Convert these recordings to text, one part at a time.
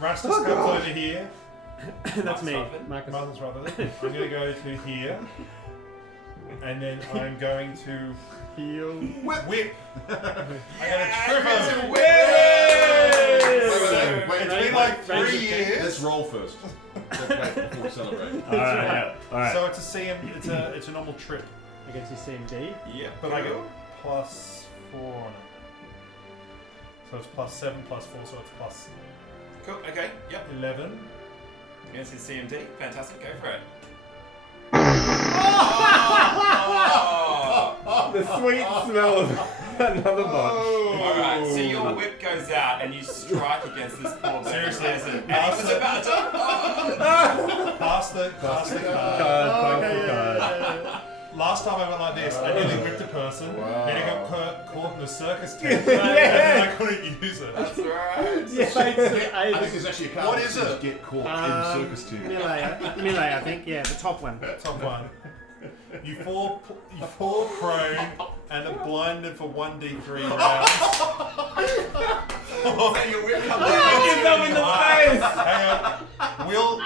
Rastus comes over here. That's me, Marcus. Martha's Rutherford. I'm going to go to here. And then I'm going to Heal. whip. I'm going to trip him. Wait, It's been like 3 years. let's roll first. Before we celebrate. Alright. So it's a CM. It's a normal trip. Against your CMD. Yeah. But I get +4 on it. So it's +7 +4, so it's plus Cool. Okay. Yep. 11. Against his CMD. Fantastic. Go for it. The sweet smell of another botch. Alright, so your whip goes out and you strike against this poor Seriously, peasant. And he was about to... Pass the card. Last time I went like this, I nearly whipped a person. Then I got caught in the circus tent, and then I couldn't use it. That's right. I think there's actually a card What that is says it? get caught in circus team. Melee, I think. Yeah, the top one. Top one. You fall prone and are blinded for 1d3 rounds. And your whip comes Hit them in the face! Hang on. Will.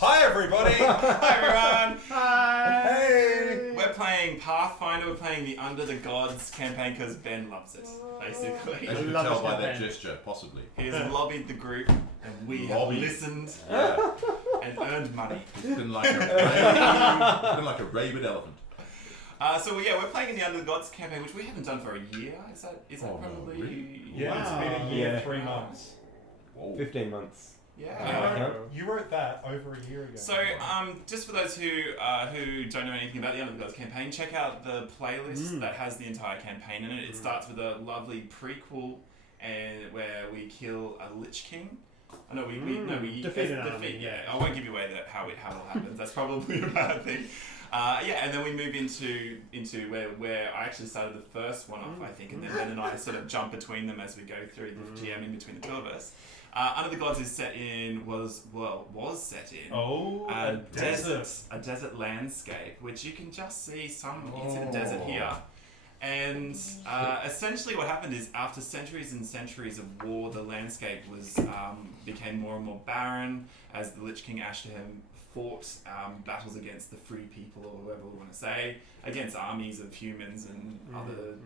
Hi everybody! Hi everyone! Hi. Hey! We're playing Pathfinder, we're playing the Under the Gods campaign because Ben loves it, basically. As you can Love tell this by that campaign. gesture, possibly. He has lobbied the group and we have Lobbied. listened Yeah. and earned money. Didn't like a rabid elephant. So we're playing in the Under the Gods campaign, which we haven't done for a year. Is that Oh, no, probably... really? Yeah, it's been a year, Yeah. 3 months. Whoa. 15 months. Yeah. You wrote that over a year ago. So, just for those who don't know anything about the Under the Gods campaign, check out the playlist that has the entire campaign in it. It starts with a lovely prequel, and where we kill a Lich King. We Defeat an army. Yeah, I won't give you away how it all happens. That's probably a bad thing. And then we move into where I actually started the first one off, I think, and then Ben and I sort of jump between them as we go through the GM in between the two of us. Under the Gods is set in was set in a desert. a desert landscape, which you can just see some. You can see the desert here. And essentially what happened is after centuries and centuries of war, the landscape became more and more barren as the Lich King Ashtahem fought battles against the free people, or whoever we want to say, against armies of humans and other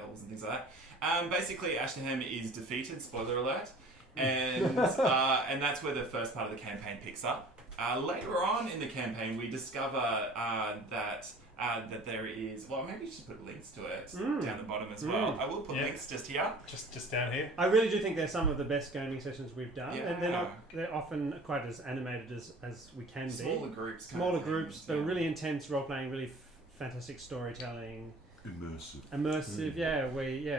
elves and things like that. Basically, Ashtahem is defeated, spoiler alert, and that's where the first part of the campaign picks up. Later on in the campaign, we discover that there is, well, maybe you should put links to it down the bottom as well. I will put links just here. Just down here. I really do think they're some of the best gaming sessions we've done, Yeah. and they're often quite as animated as we can Smaller be. groups. Smaller groups, but really intense role playing, really fantastic storytelling, immersive.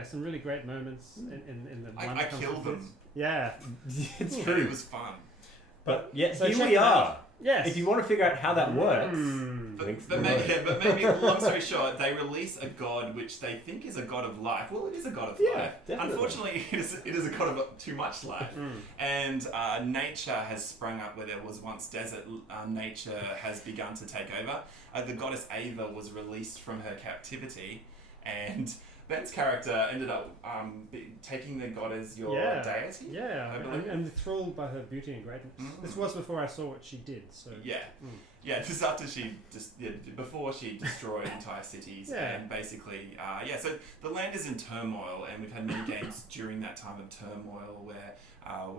Some really great moments in the. I killed them. Yeah, It's But true. it was fun. But yet So here check we it are. out. Yes. If you want to figure out how that works, But maybe, long story short, they release a god which they think is a god of life. Well, it is a god of life. definitely. Unfortunately, it is a god of too much life. And nature has sprung up where there was once desert. Nature has begun to take over. The goddess Ava was released from her captivity, and Ben's character ended up taking the god as your deity. Yeah, I believe. I'm enthralled by her beauty and greatness. This was before I saw what she did. So Just after before she destroyed entire cities, and basically, so the land is in turmoil, and we've had many games during that time of turmoil where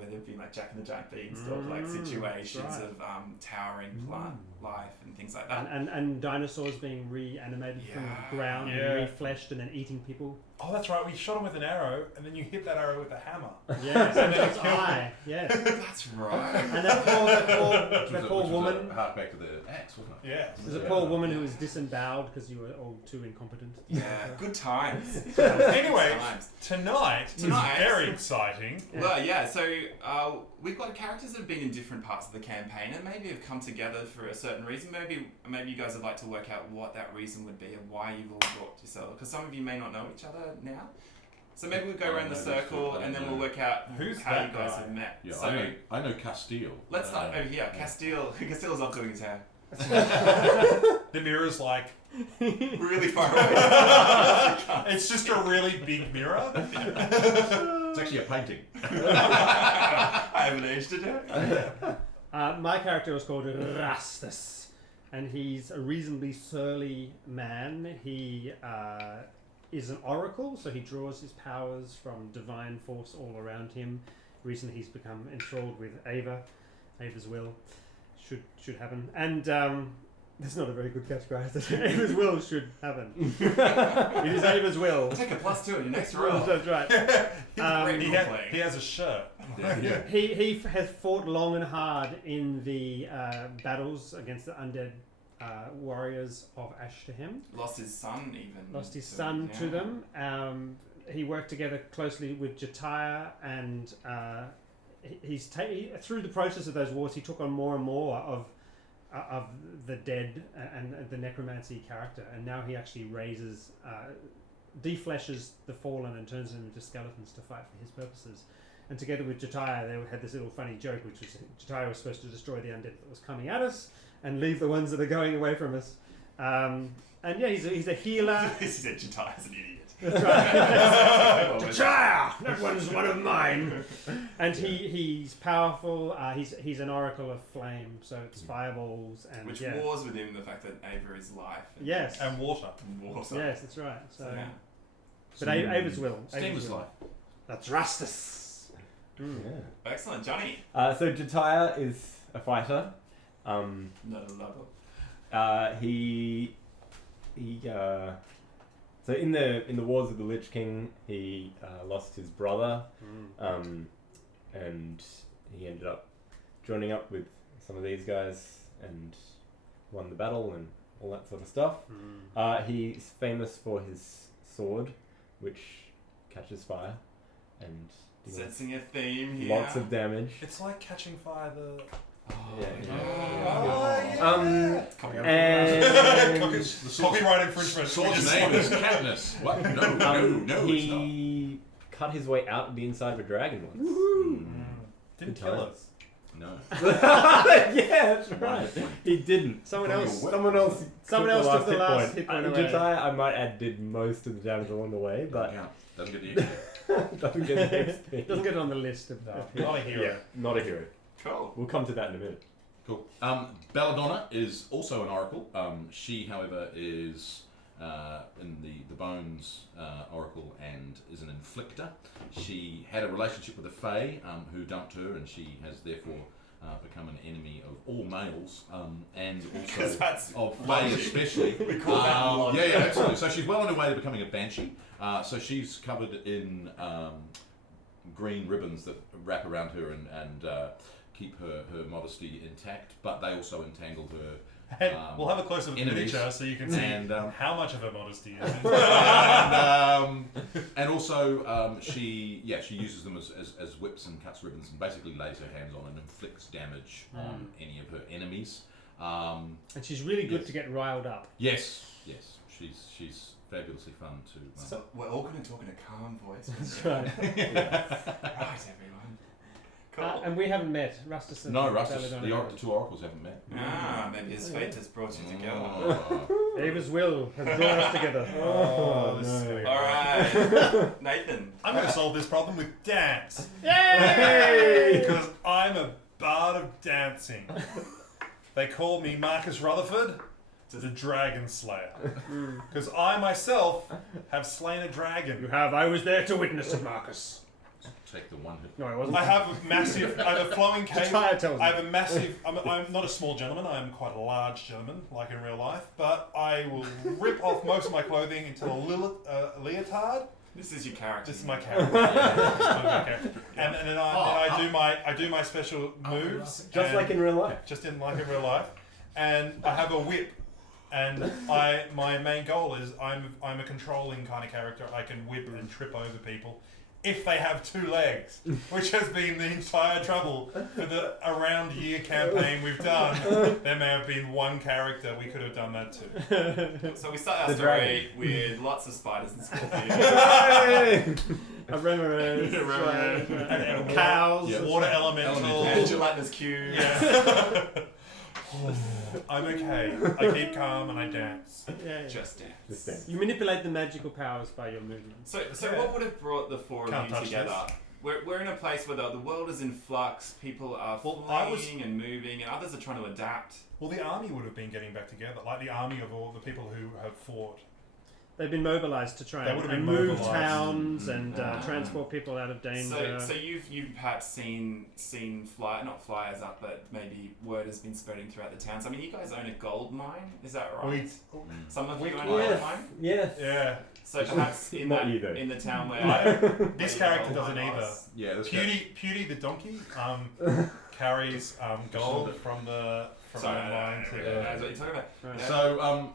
there've been like Jack and the Giant Beanstalk like situations of towering plant life and things like that. And dinosaurs being reanimated from the ground and refleshed and then eating people. Oh, that's right. We shot him with an arrow, and then you hit that arrow with a hammer. Yes, and then its eye. Yes. That's right. And that poor woman. Hark back to the axe, wasn't it? Yeah. There's a poor woman who was disemboweled because you were all too incompetent. Yeah, good times. Anyway, times. Tonight is very exciting. Well, so we've got characters that have been in different parts of the campaign and maybe have come together for a certain reason. Maybe you guys would like to work out what that reason would be and why you've all brought yourself. Because some of you may not know each other now. So maybe we'll go around the circle and then we'll work out how you guys have met. Yeah, So I know Castile. let's start over here. Castile's off doing his hair. The mirror's like Really far away. it's just a really big mirror. It's actually a painting. I haven't aged it yet. My character was called Rastus, and he's a reasonably surly man. He is an oracle, so he draws his powers from divine force all around him. Recently, he's become enthralled with Ava's will. Should happen. And that's not a very good catchphrase. Ava's will should happen. It is Ava's will. Take a +2 on your next roll. That's right. He has a shirt. Yeah. He has fought long and hard in the battles against the undead warriors of Ashtahem. Lost his son even. Lost his son to them. He worked together closely with Jatiah, and through the process of those wars, he took on more and more of the dead and the necromancy character, and now he actually raises, defleshes the fallen and turns them into skeletons to fight for his purposes. And together with Jatiah, they had this little funny joke, which was Jatiah was supposed to destroy the undead that was coming at us and leave the ones that are going away from us. And yeah, he's a healer. He said Jatiah's an idiot. That's right. Jatiah! That one's one of mine. And he's powerful. He's an oracle of flame, so it's fireballs and Which wars with him the fact that Ava is life. Yes. And water. Yes, that's right. So, Yeah. but Ava's will. Steam Ava's is will. life. That's Rastus. Yeah. Excellent, Johnny. So Jatiah is a fighter. No lover. So in the wars of the Lich King, he lost his brother, and he ended up joining up with some of these guys and won the battle and all that sort of stuff. He's famous for his sword, which catches fire and deals Sensing a theme here. lots of damage. It's like catching fire. And Copyright infringement. Sword's name is Katniss. What? No, it's not. he cut his way out the inside of a dragon once. Didn't Good kill times. us. No. Yeah, that's right. He didn't. Someone else Someone else took the last hit point away. Jatiah, I might add, did most of the damage along the way, but Yeah. Doesn't get the XP. doesn't get the XP. Doesn't get it on the list of Not a hero. Yeah, not a hero. Cool. We'll come to that in a minute. Cool. Belladonna is also an oracle. She, however, is in the Bones oracle and is an inflictor. She had a relationship with a Fae who dumped her, and she has therefore become an enemy of all males, and also that's of Fae logic. especially. We call that logic. Yeah, absolutely. So she's well on her way to becoming a banshee. So she's covered in green ribbons that wrap around her and keep her modesty intact, but they also entangle her. And we'll have a close-up enemies. picture so you can see And, how much of her modesty is. and also she uses them as whips and cuts ribbons and basically lays her hands on and inflicts damage on any of her enemies. And she's really good to get riled up. Yes, she's fabulously fun to. So we're all going to talk in a calm voice. That's right. Right, everyone. Cool. And we haven't met, Rastus and No, Rustus, Belladonna. the two oracles haven't met. Maybe his fate has brought you together. Oh. Ava's will has drawn us together. This is gonna go. Alright. Nathan. I'm going to solve this problem with dance. Yay! Because I'm a bard of dancing. They call me Marcus Rutherford, the Dragon Slayer. Because I myself have slain a You dragon. have. I was there to witness it, Marcus. Take the one hit. No, I wasn't. I have a flowing cape. Jatiah tells me. I have a massive. I'm not a small gentleman. I am quite a large gentleman, like in real life. But I will rip off most of my clothing into a leotard. This is your character. This is my character. And then I do my special moves. Just and- like in real life. just in like in real life, and I have a whip. And my main goal is I'm a controlling kind of character. I can whip and trip over people if they have two legs, which has been the entire trouble for the around year campaign we've done. There may have been one character we could have done that to. So we start our The story with lots of spiders and scorpions. A remoraise. And Cows. Yeah. water elemental. And gelatinous cube. Yeah. I'm okay. I keep calm and I dance. Yeah, yeah. Just dance. Just dance. You manipulate the magical powers by your movements. So Yeah. what would have brought the four Can't of you touch together? We're in a place where the world is in flux. People are Well, I was- fleeing and moving, and others are trying to adapt. Well, the army would have been getting back together, like the army of all the people who have fought. They've been mobilized to try They would have and been move mobilised. towns and Ah. transport people out of danger. So you've perhaps seen not flyers up, but maybe word has been spreading throughout the towns. I mean, you guys own a gold mine, is that right? Some of you own a gold Yes. mine. Yes. Yeah. So perhaps in Not that you, though. in the town where This where character the gold doesn't mine either. was. Yeah, this Pewdie the donkey carries gold from the Sorry, mine to the. that's what you're talking about. Right. Yeah. So,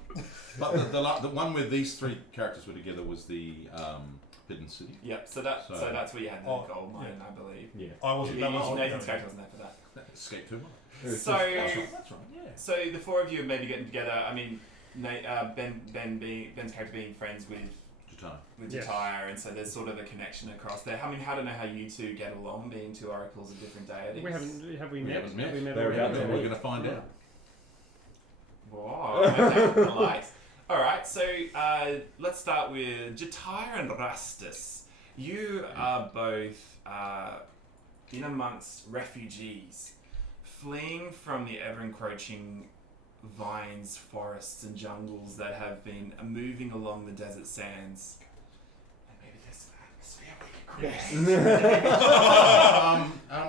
but the one where these three characters were together was the Hidden City. Yep. So that's where you had the Oh, gold mine, I believe. Yeah. I wasn't. That was Nathan's character wasn't there for that. That escaped too much. It was So- just- That's right. Yeah. So the four of you are maybe getting together. I mean, Ben's character being friends with Jatana. Yes. Jatire, and so there's sort of a connection across there. I mean, I don't know how you two get along, being two oracles of different deities. We haven't. Have we We met? haven't met. Have we met They're already? about to We're meet. going to find out. Whoa, okay, I like. All right, so let's start with Jatire and Rastus. You are both in amongst refugees, fleeing from the ever-encroaching vines, forests, and jungles that have been moving along the desert sands. And maybe there's an atmosphere we can create.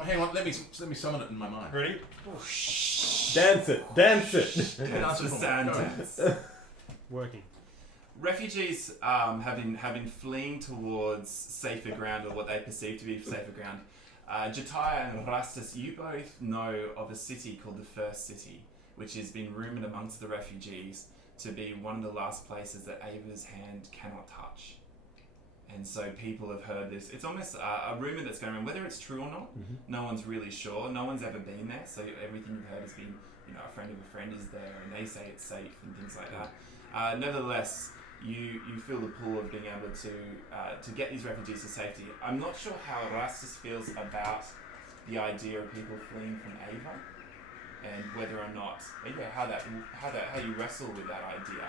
Hang on. Let me summon it in my mind. Ready? Dance it. Dance it. That's the sand dance. Working. Refugees have been fleeing towards safer ground, or what they perceive to be safer ground. Jatire and Rastus, you both know of a city called the First City, which has been rumoured amongst the refugees to be one of the last places that Ava's hand cannot touch. And so people have heard this. It's almost a rumour that's going around. Whether it's true or not, no one's really sure. No one's ever been there, so everything you've heard has been, a friend of a friend is there, and they say it's safe and things like that. Nevertheless, you feel the pull of being able to get these refugees to safety. I'm not sure how Rastus feels about the idea of people fleeing from Ava, and whether or not how you wrestle with that idea.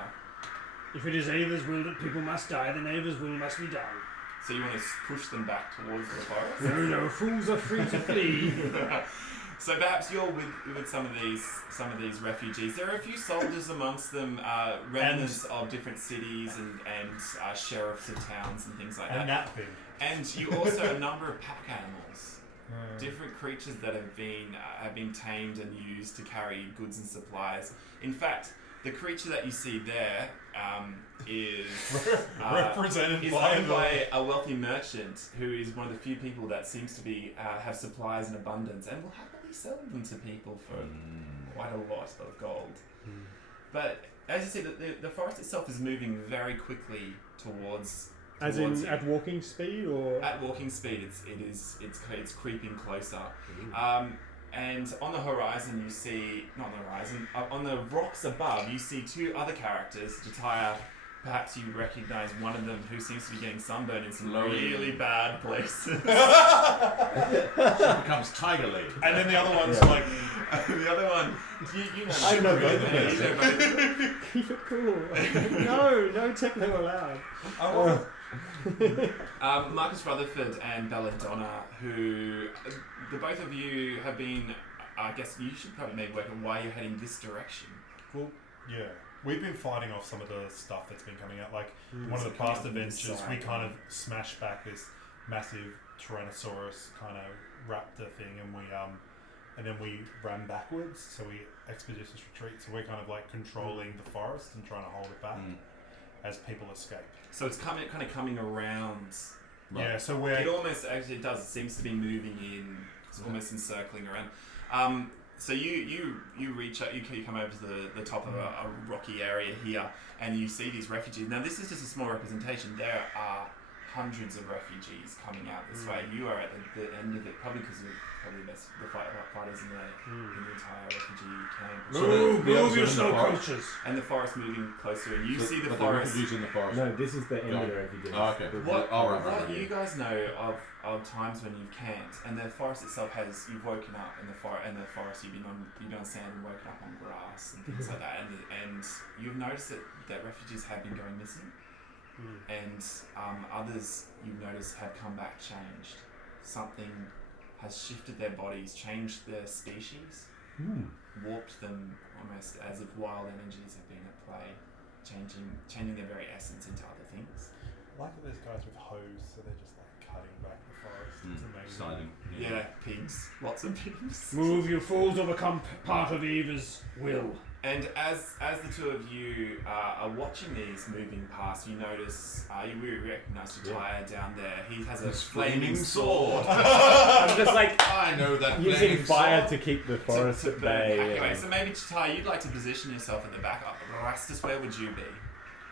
If it is Ava's will that people must die, then Ava's will must be done. So you want to push them back towards the forest? No, fools are free to flee. So perhaps you're with some of these refugees. There are a few soldiers amongst them, remnants of different cities and sheriffs of towns and things like And that. that thing. And you also a number of pack animals, different creatures that have been tamed and used to carry goods and supplies. In fact, the creature that you see there is Represented by owned by a wealthy merchant who is one of the few people that seems to be have supplies in abundance and will happily sell them to people for quite a lot of gold. But as you see, the forest itself is moving very quickly towards As towards in you. at walking speed, or At walking speed, it's creeping closer. And on the horizon, you see not on the horizon, on the rocks above, you see two other characters. Jatire, perhaps you recognise one of them who seems to be getting sunburned in some really bad places. She becomes Tiger Lady. And then the other one's Yeah. like, The other one, you know. I know both of you know both. keep it cool. No techno allowed. I wasn't. Marcus Rutherford and Belladonna, who the both of you have been. I guess you should probably maybe work on why you're heading this direction. Well, yeah. We've been fighting off some of the stuff that's been coming out. Like, one of So the past coming up adventures, inside. we kind of smashed back this massive Tyrannosaurus kind of raptor thing, and then we ran backwards, so we expeditious retreat. So we're kind of like controlling the forest and trying to hold it back as people escape. So it's kind of coming around. Right. Yeah, so we're It almost actually it does. It seems to be moving in, it's almost encircling around. So you reach out, you come over to the top of a rocky area here, and you see these refugees. Now this is just a small representation. There are hundreds of refugees coming out this way. You are at the end of it, probably because you're probably the fighters in the entire refugee camp. So the others are in the forest? creatures. And the forest moving closer, and you see the but forest. refugees in the forest. No, this is the end of the refugees. Oh, okay. What, right. what you guys know of times when you've camped, and the forest itself you've woken up in the forest you've been on sand and woken up on grass and things like that, and you've noticed that refugees have been going missing, and others you've noticed have come back changed. Something has shifted their bodies, changed their species, warped them almost as if wild energies have been at play, changing their very essence into other things. I like that there's guys with hoes, so they're just like cutting back the forest. It's amazing. Exciting. Yeah, pigs. Lots of pigs. Move, you fools, or become part of Eva's will. And as the two of you are watching these moving past, you notice, you recognise Jataya down there. He has a flaming sword. I'm just like I know that using flaming fire sword. to keep the forest to at burn. bay. Anyway, so maybe Jataya, you'd like to position yourself at the back. Rastus, where would you be?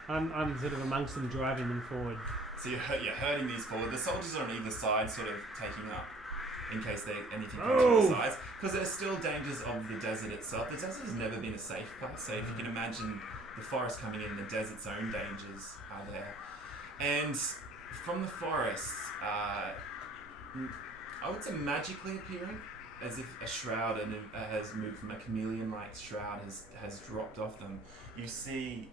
I'm sort of amongst them, driving them forward. So you're herding these forward. The soldiers are on either side, sort of taking up in case anything comes from the sides. Because there's still dangers of the desert itself. The desert has never been a safe place. So if you can imagine the forest coming in, the desert's own dangers are there. And from the forest, I would say magically appearing, as if a shroud has moved from a chameleon-like shroud has dropped off them. You see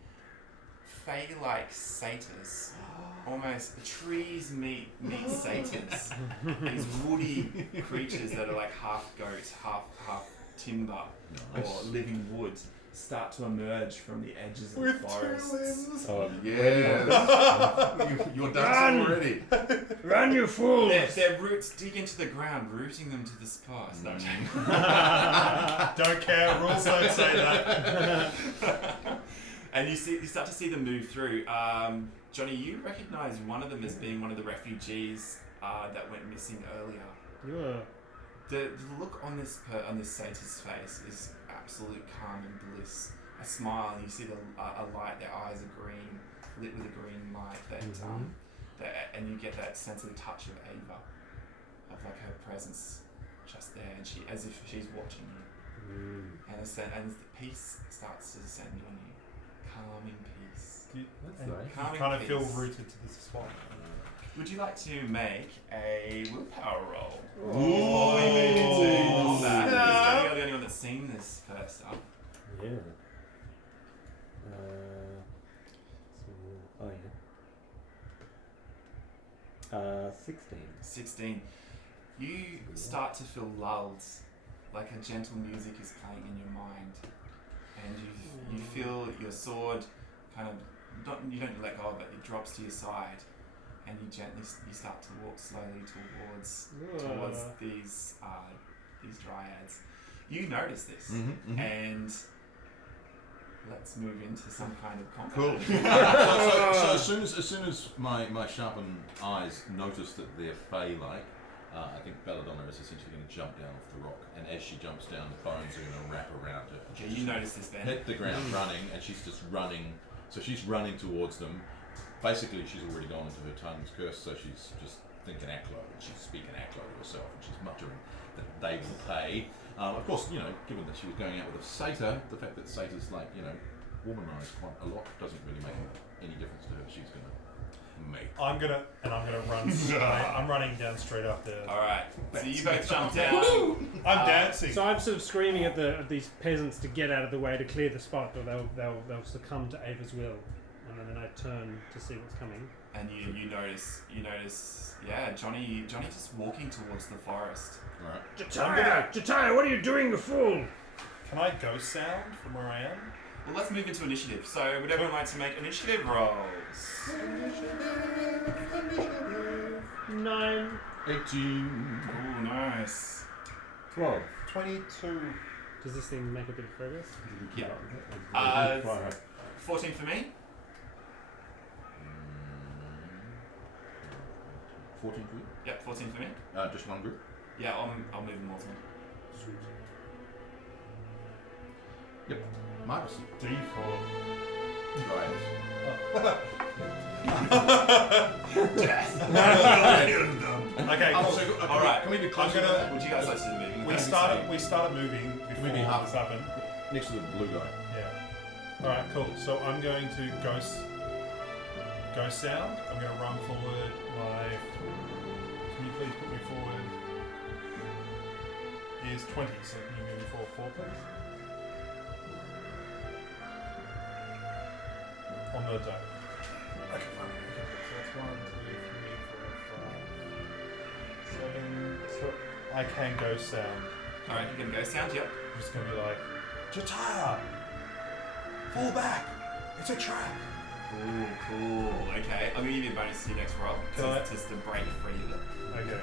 Fey-like satyrs, almost trees meet satyrs. These woody creatures that are like half goat, half timber, or living wood, start to emerge from the edges of the forest. Oh, Yes. You're dancing already. Run, you fools! Their roots dig into the ground, rooting them to the spot. No. Don't care. Rules don't say that. And you start to see them move through. Johnny, you recognise one of them as being one of the refugees that went missing earlier. Yeah. The look on this satyr's face is absolute calm and bliss. A smile, and you see a light. Their eyes are green, lit with a green light. And you get that sense of the touch of Ava, of like her presence just there, and she as if she's watching you. And the peace starts to descend on you. Calming peace. That's And nice. you Calming kind of peace. feel rooted to this spot. Would you like to make a willpower roll? Oh. Before we move into combat? Yeah. Because you're the only one that's seen this first up. Yeah. Oh yeah. 16. 16. You start to feel lulled, like a gentle music is playing in your mind, and you feel your sword kind of you don't let go of it. It drops to your side, and you start to walk slowly towards these dryads. You notice this, and let's move into some kind of combat. Cool. so as soon as my sharpened eyes notice that they're Fey-like, I think Belladonna is essentially going to jump down off the rock, and as she jumps down, the bones are going to wrap around her. Okay, you notice this then. Hit the ground running, and she's just running. So she's running towards them. Basically, she's already gone into her tongue's curse, so she's just thinking Aklo, and she's speaking Aklo to herself, and she's muttering that they will pay. Of course, given that she was going out with a satyr, the fact that satyrs womanized quite a lot doesn't really make any difference to her. She's going to make. I'm gonna run. I'm running down straight up there. All right. So you both jump down. I'm dancing. So I'm sort of screaming at these peasants to get out of the way to clear the spot, or they'll succumb to Ava's will. And then I turn to see what's coming. And you notice, Johnny just walking towards the forest. All right. Jataya, what are you doing, you fool? Can I ghost sound from where I am? Well, let's move into initiative. So would everyone like to make initiative rolls? 9. 18. Ooh, nice. 12. 22. Does this thing make a bit of progress? Yeah. 14 for me. 14 for you? Yep, 14 for me. Just one group? Yeah, I'll move them all to me. Yep. Marcus. D4. Dryads. Okay, Oh, cool. so, All right. Can we be I'm closer to gonna. that? Would you guys like to do the moving? We started moving before we be half- this happened. Next to the blue guy. Yeah. Alright, cool. So I'm going to ghost sound. I'm going to run forward like. Can you please put me forward? Is 20, so can you move me forward 4, please? On the die. Okay, fine. Okay, so that's 1, 2, 3, 4, 5, 7. So I can ghost sound. Alright, you can go sound, yep. I'm just going to be like, Jataya! Fall back! It's a trap! Ooh, cool. Okay, I'm gonna give you a bonus to your next roll. Can I- Just to break free of it. Okay.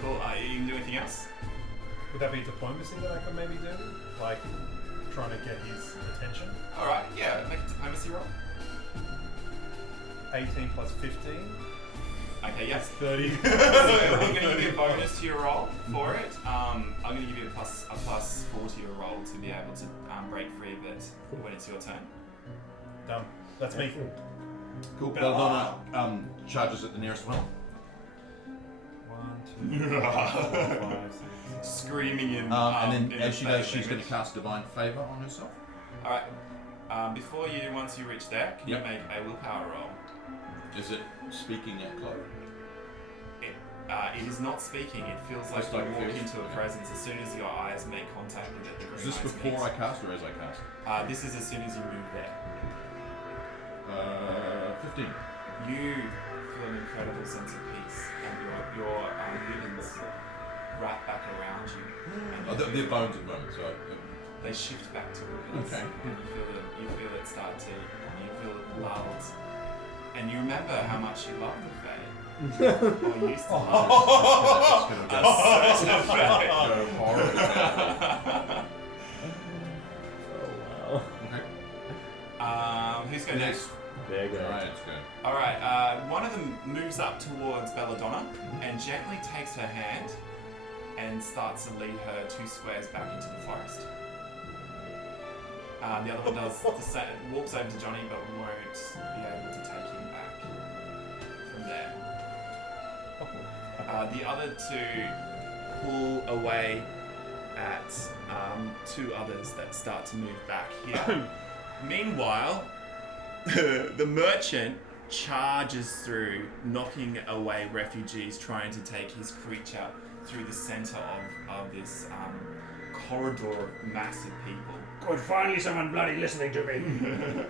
Cool. You can do anything else? Would that be diplomacy that I could maybe do? Like, trying to get his attention? Alright, yeah, make a diplomacy roll. 18 plus 15? Okay, yes. 30. So I'm going to give you a bonus to your roll for it. I'm going to give you a plus 4 to your roll to be able to break free of it when it's your turn. Done. That's me. Cool. Belladonna charges at the nearest one. 1, 2, 3, 4, 5, 6. Screaming in. And then in as she does, fake she's going language. to cast Divine Favor on herself. Alright. Once you reach there, can Yep. you make a willpower roll? Is it speaking yet, Chloe? It is not speaking. It feels like Just you like it walk feels, into a okay. presence. As soon as your eyes make contact with it, the green Is this eyes before meet. I cast or as I cast? This is as soon as you move there. 15. You feel an incredible sense of peace, and your humans wrap back around you. And Oh, they're bones at the moment, so. they shift back to release. Okay. And you feel it start to. You feel it lulled, and you remember how much you love the Fae. Or used to love That's it. gonna A certain Fae. go horribly bad. Oh wow. Who's going next? There you go. Alright, let's go. Alright, one of them moves up towards Belladonna and gently takes her hand and starts to lead her 2 squares back into the forest. The other one does the same, walks over to Johnny but won't be able to take him back from there. The other 2 pull away at 2 others that start to move back here. Meanwhile, the merchant charges through, knocking away refugees trying to take his creature through the center of this corridor of massive people. Good, finally someone bloody listening to me.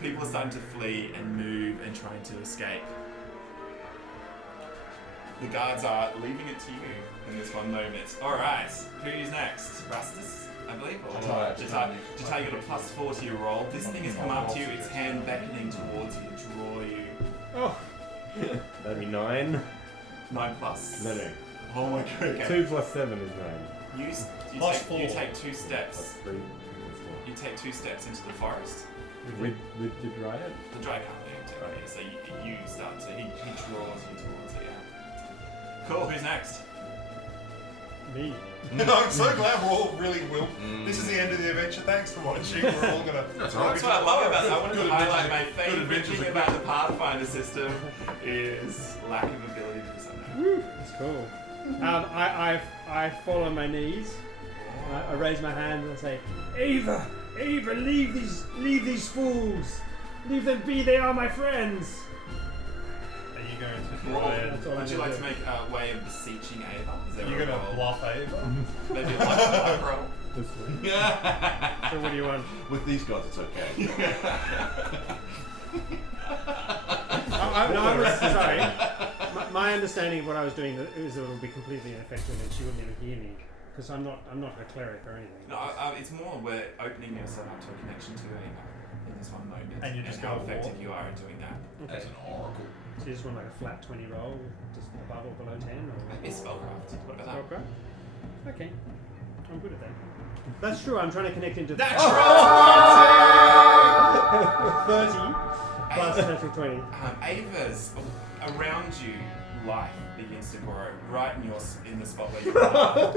People are starting to flee and move and trying to escape. The guards are leaving it to you in this one moment. Alright, who's next? Rastus, I believe? Or Jataya. Jataya, you got a plus 4 to your roll. This thing has come up to you, its hand beckoning towards you to draw you. Oh, That'd be 9. 9 plus. No, no. Oh my god. Okay. 2 plus 7 is 9. You take 2 steps. Plus 3. You take 2 steps into the forest. With the dryad? The dry can't move technically, so you start to. He draws you towards it, yeah. Cool, who's next? me. I'm so glad we're all really This is the end of the adventure. Thanks for watching. We're all gonna. That's all right. That's what I love about it. I wanted Good to highlight my adventure- good favorite adventures thing are about the Pathfinder system is lack of ability to do something. That's cool. I fall on my knees. I raise my hand and I say, Ava, leave these fools. Leave them be. They are my friends. Are you going to Roll. try and? That's all I Would you need like to to do. make a way of beseeching Ava? Is there You're a gonna roll? bluff Ava? Maybe a luck roll? This one. Yeah. So what do you want? With these guys, it's okay. I was sorry. My understanding of what I was doing is that it would be completely ineffective and she wouldn't even hear me because I'm not a cleric or anything. No, it's more we're opening yourself up to a connection to Ava in this one moment. And you're just how gonna effective walk? you are in doing that. Okay. As an oracle. So you just want like a flat 20 roll, just above or below 10, or Maybe spellcraft. What about that? spellcraft? Okay, I'm good at that. That's true. I'm trying to connect into That's 30 plus Natural 20. Ava's around you. Life begins to grow right in the spot where you are.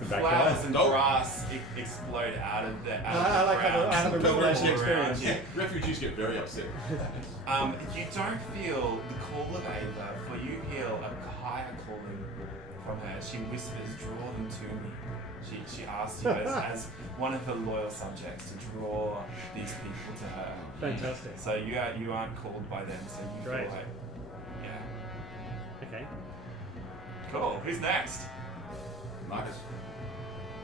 The Flowers and Dog. grass explode out of the I like how ground. I have a People revelation all experience. Yeah, refugees get very upset. You don't feel the call of Ava, for you feel a higher calling from her. She whispers, "Draw them to me." She asks you as one of her loyal subjects to draw these people to her. Fantastic. So you aren't called by them, so you Great. feel like, yeah. Okay. Cool. Who's next? Marcus.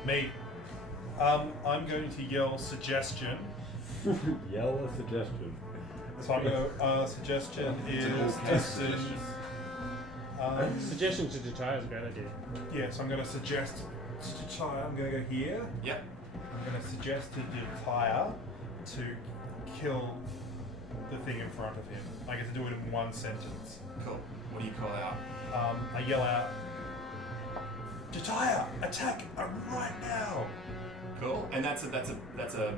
Me. I'm going to yell suggestion. Yell a suggestion. So I'm going to, suggestion It's an is all cast suggestion. Suggestion to Jataya is a great idea. Yeah, so I'm going to suggest to Jataya, I'm going to go here. Yep. I'm going to suggest to Jataya to kill the thing in front of him. I get to do it in one sentence. Cool. What do you call out? I yell out, Jataya, attack right now! Cool. And that's a bardic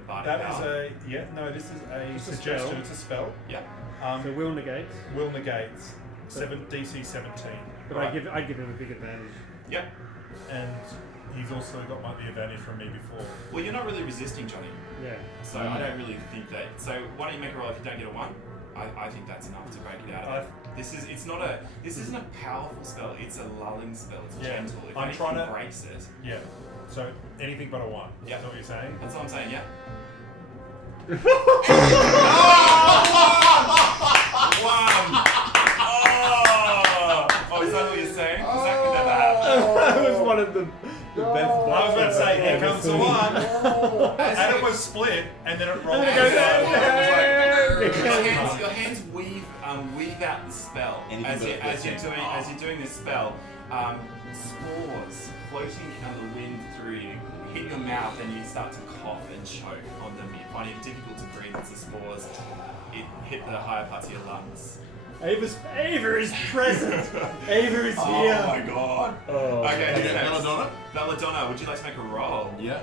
That is power. this is a It's a suggestion, spell. it's a spell. Yep. So will negates, Will negates, DC 17. but Right. I give him a big advantage. Yep. And he's also got the advantage from me before. Well, you're not really resisting, Johnny. Yeah. So I don't really think that. So why don't you make a roll if you don't get a 1? I think that's enough to break it out of it. This isn't a powerful spell. It's a lulling spell. It's Yeah, gentle. If I'm anything trying to- breaks it, Yeah. So anything but a 1. Yeah. Is that what you're saying? that's what I'm saying. Yeah. One. Oh, is that what you're saying? 'Cause that could never happen. That was one of the best. I was about to say, here ever comes the seen. 1. As And you- it was split, and then it rolled. And it goes, Your hands weave out the spell Anything as but you a as you're 13. doing as you're doing this spell. Spores floating out of the wind through you hit your mouth, and you start to cough and choke on them. You find it difficult to breathe as the spores hit the higher parts of your lungs. Ava is present. Ava is Oh here. my god! Oh. Okay, who's Okay, next? Belladonna. Belladonna, would you like to make a roll? Yeah.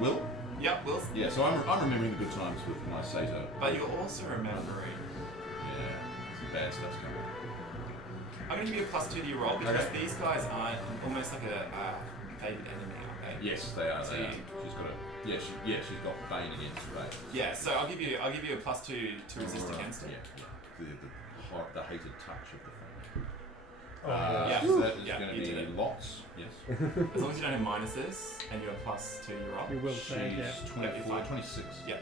Will. Yep, Will. Yeah. So I'm remembering the good times with my Sato. But you're also remembering. Yeah. Some bad stuff's coming. I'm going to give you a +2 to your roll because Okay. these guys aren't almost like a favourite enemy, aren't they? Yes, they are. So They are. you- She's got a. Yeah. She's got Bane against Ray. Yeah, so I'll give you a +2 to resist against it. Yeah. The hated touch of the thing. Yeah. So that is Yeah, going to you did be it. lots. Yes. As long as you don't have minuses and you're +2 to your roll. You will She's say, yeah. 24, fine. 26. Yeah.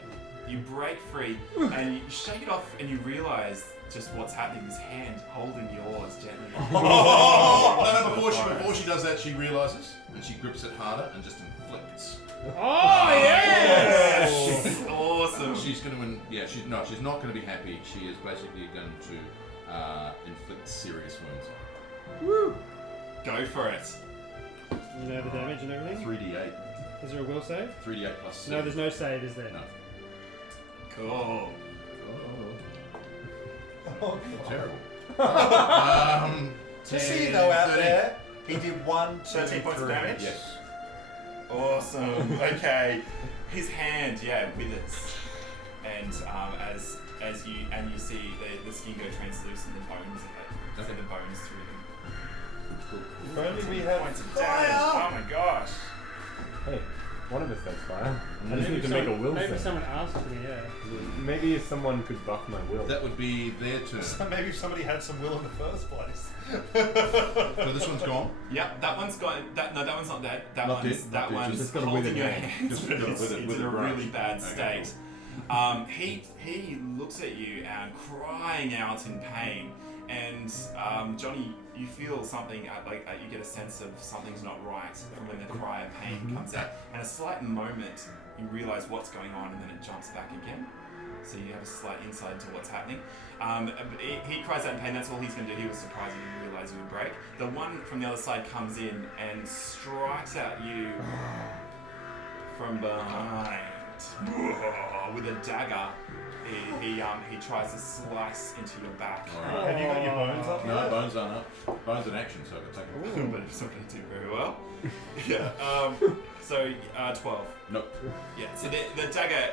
You break free and you shake it off and you realise just what's happening. This hand holding yours gently. No, before she does that, she realises and she grips it harder and just inflicts. Oh yes! Yes! Awesome. She's going to win. Yeah, she's not going to be happy. She is basically going to inflict serious wounds. Woo! Go for it. You know the damage and everything. 3d8. Is there a will save? 3d8 plus 7. No, there's no save, is there? No. Cool. Oh, Terrible. Just so 10, you know out 13. there, he did 1, 2, 13 points of 3. damage? Yes. Awesome. Okay. His hand, withers, and as you see the skin go translucent, the bones, Okay. the bones through them. Cool. If only we had Points of damage. Oh my gosh. Hey, one of us has fire. I just Maybe need to make a will Maybe save. someone asked me, yeah. Maybe if someone could buff my will. That would be their turn. So maybe if somebody had some will in the first place. So this one's gone. Yep, that one's got that. No, that one's not dead. That Not one's dead, that not dead, one's just got a holding withered your hand. hand, Just but got a it's withered in a branch. really bad Okay, state. He looks at you and crying out in pain, and Johnny, you feel something you get a sense of something's not right from when the cry of pain comes out, and a slight moment you realise what's going on, and then it jumps back again. So you have a slight insight into what's happening. He cries out in pain. That's all he's going to do. He was surprised he didn't realise you would break. The one from the other side comes in and strikes at you from behind with a dagger. he tries to slice into your back. Have you got your bones up? No, yet? bones aren't up. Bones in action, so I can take them. But it's not going to do very well. Yeah. So 12. Nope. Yeah. So the dagger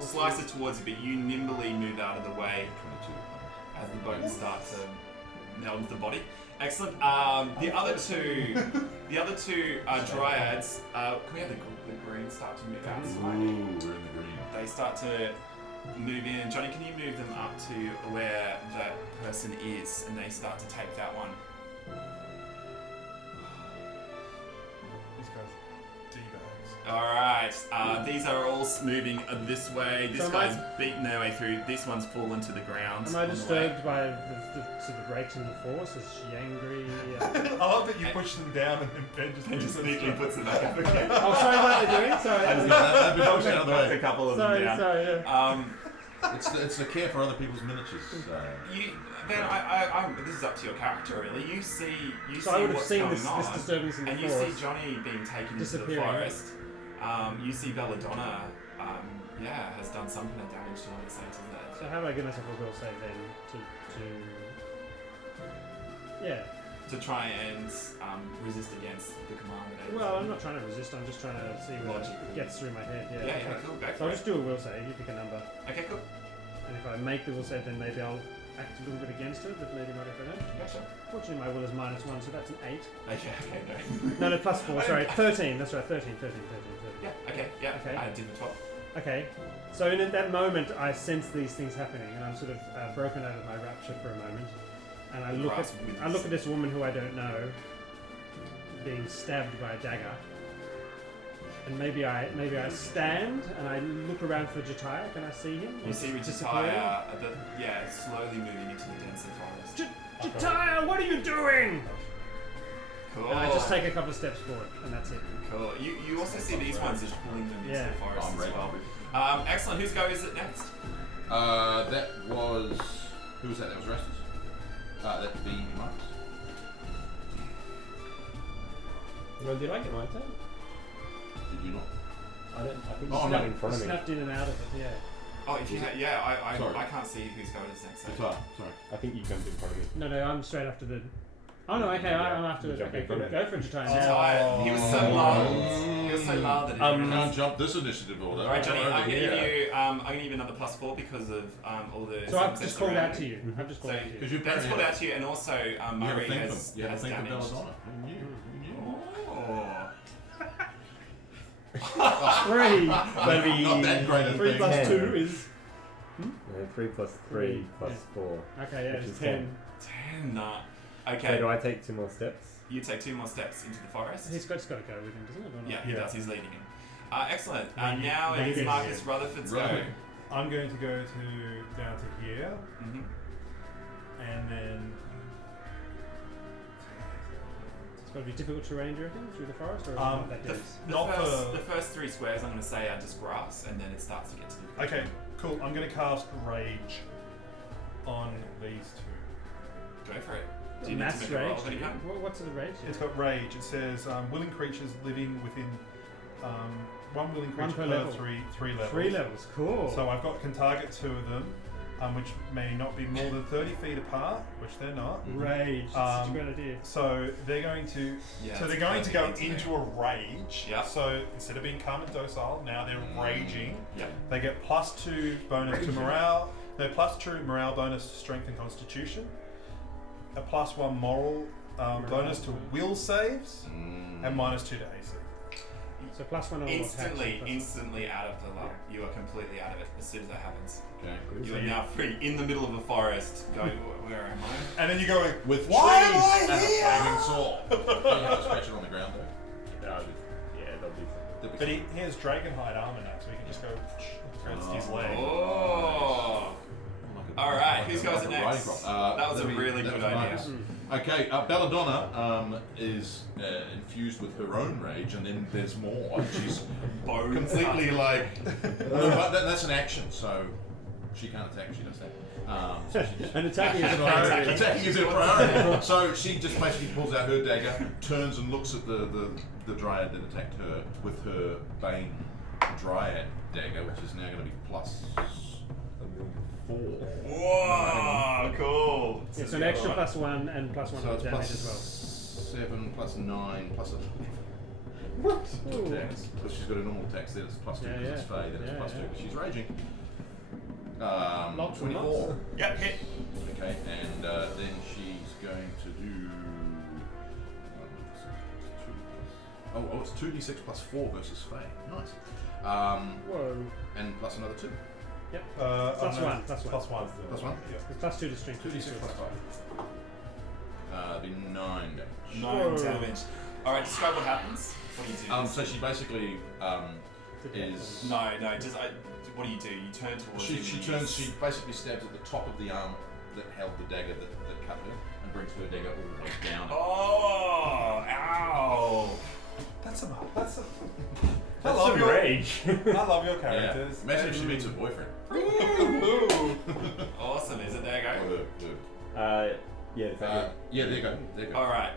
slices towards you, but you nimbly move out of the way 22. as the bones start to meld into the body. Excellent. The other two dryads. Can we have the green start to move out Ooh, slightly? we're in the green. They start to move in. Johnny, can you move them up to where that person is, and they start to take that one? These guys, D-bags. All right. These are all moving this way. This So am guy's beating their way through. This one's fallen to the ground. Am I on the way. disturbed by the breaks in the force? Is she angry? I love that you push them down and then Ben And just just neatly puts them back up again. Oh, sorry, what are they doing? Sorry. That'd be pushing out of the Knocked a way. couple of them Sorry, down. sorry. Yeah. It's the care for other people's miniatures. Ben, this is up to your character, really. You see So I would have what's seen going this on, disturbance in the and you forest. see Johnny being taken into the Disappearing. forest. You see Belladonna, has done some kind of damage to one of the saints' legs. So how do I give myself a will save then yeah. To try and resist against the command that it Well, I'm not trying to resist. I'm just trying to see what Logic. gets through my head. Yeah. Yeah, cool. Go So for I'll it. just do a will save. You pick a number, Okay, cool. and if I make the will save, then maybe I'll act a little bit against it, but maybe not if I don't. Gotcha. Fortunately, my will is -1, so that's an 8. Okay, No, +4. Sorry, 13. That's right, 13. Yeah, okay, yeah. Okay. I did the 12. Okay. So in that moment, I sense these things happening, and I'm sort of broken out of my rapture for a moment, and I look at this woman who I don't know being stabbed by a dagger, and maybe I stand and I look around for Jataya. Can I see him? You see Jataya, slowly moving into the denser forest. Jataya, what are you doing? Cool. And I just take a couple of steps forward, and that's it. Cool. You also see these ones just pulling them into Yeah. the forest I'm as ready. well. Excellent. Whose go is it next? That was... Who was that? That was Rastus. That could be Marcus. Well, did I get my turn? Did you not? I don't. I think Oh, it's no. not in front of me. Snapped in and out of it. Yeah. Oh, if you Was I Sorry. I can't see whose go is next. So. Guitar. Sorry. I think you jumped in front of me. No, I'm straight after the. Oh no, okay, I'm after You it. jump Okay, in front go of for Jataya Oh. now. Jataya, he was so mild. He was so mild that he You didn't can't jump this initiative order. All right, Johnny. I'm Yeah. gonna give you another +4 because of all the. So I've success just called around out to you. I've just called So- out to you. Because you Ben's called out to you, and also You have a Murray thing has for, you have a thing for damaged. Belladonna. Who knew? Oh. 3. Maybe Not that great a 3 thing. plus 10. 2 is. 3 plus 3 plus Yeah. 4. Okay, yeah, Which it's is 10. 10. So Okay. do I take 2 more steps? You take 2 more steps into the forest. He's just got to go with him, doesn't it? Or not? Yeah, he Yeah. does. He's leading him. Excellent. Leading- Now it is leading. Marcus Rutherford's go. Right. I'm going to go down to here, Mm-hmm. and then It's got to be difficult terrain, do you reckon, through the forest, or Um, not that The, dense? the, Not first, for- the first 3 squares I'm going to say are just grass, and then it starts to get to the. okay, cool. I'm going to cast Rage on these two. Go for it. Do you need Mass to make a roll rage? of any kind? What's the rage? It's got Rage. It says willing creatures living within one willing One creature per per level. three levels. 3 levels, cool. So I've got can target 2 of them, which may not be more than 30 feet apart, which they're not. Rage, that's such a great idea. So they're going to. Yeah, so it's they're going to go perfect thing to into a rage. Yep. So instead of being calm and docile, now they're raging. Yep. They get +2 bonus to morale. No, +2 morale bonus to strength and constitution. A +1 moral bonus to will saves, and -2 to AC. So +1 on all attacks. Instantly out of the luck. You are completely out of it as soon as that happens. Okay. You are now free in the middle of a forest, going, where am I? And then you're going, With why trees am I and a here? flaming sword. You have to scratch it on the ground though. Yeah, that'll be fun. But he has dragonhide armor now, so he can just go against his leg. Oh! Alright, whose goes it next? That was a really good idea. Marcus. Okay, Belladonna is infused with her own rage, and then there's more. She's Bones completely are- like. No, but that's an action, so she can't attack. She does that. So she just And attacking is a priority. attacking is her priority. So she just basically pulls out her dagger, turns and looks at the dryad that attacked her with her Bane Dryad dagger, which is now going to be plus. 4. Whoa, cool. Yeah, so an extra +1 and +1 So on it's damage plus as well. 7, plus 9, plus 11. What? Attacks. Because she's got a normal attack, then it's +2 Yeah, because it's yeah. Fae, then it's Yeah, +2 yeah. because she's raging. Lots and 24. lots. Yep, hit. Okay, and then she's going to do. Oh, it's 2d6 plus 4 versus Fae. Nice. Whoa. And plus another 2. Yep. +1. Plus one, plus one. +1. Plus 1? Yeah. +2 to strength. 2d6 plus 5. Be 9 damage. 9 damage. Alright, describe what happens. What do you do? So she basically is. No, just what do? You turn towards him. She basically stabs at the top of the arm that held the dagger that cut her and brings her dagger all the way down. Oh, ow. That's a. That's love some your- rage. I love your Yeah. characters. Imagine if she meets her boyfriend. Awesome, is it? There you Or go. her. Yeah, is that Yeah, there you go. There you go. Alright.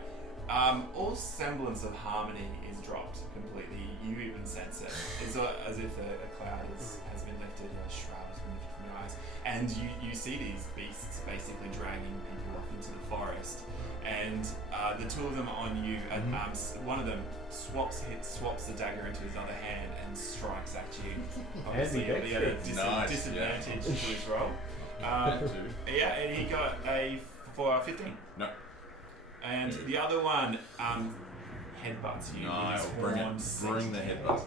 All semblance of harmony is dropped completely. You even sense it. It's as if a cloud has been lifted, a shroud has been lifted from your eyes. And you see these beasts basically dragging people off into the forest. And the two of them on you, one of them swaps the dagger into his other hand and strikes at you. Obviously, he had a Nice, disadvantage to his roll. Yeah, and he got for 15. No. And the other one headbutts you. No, with his bring horn it. Bring the sexty. headbutt.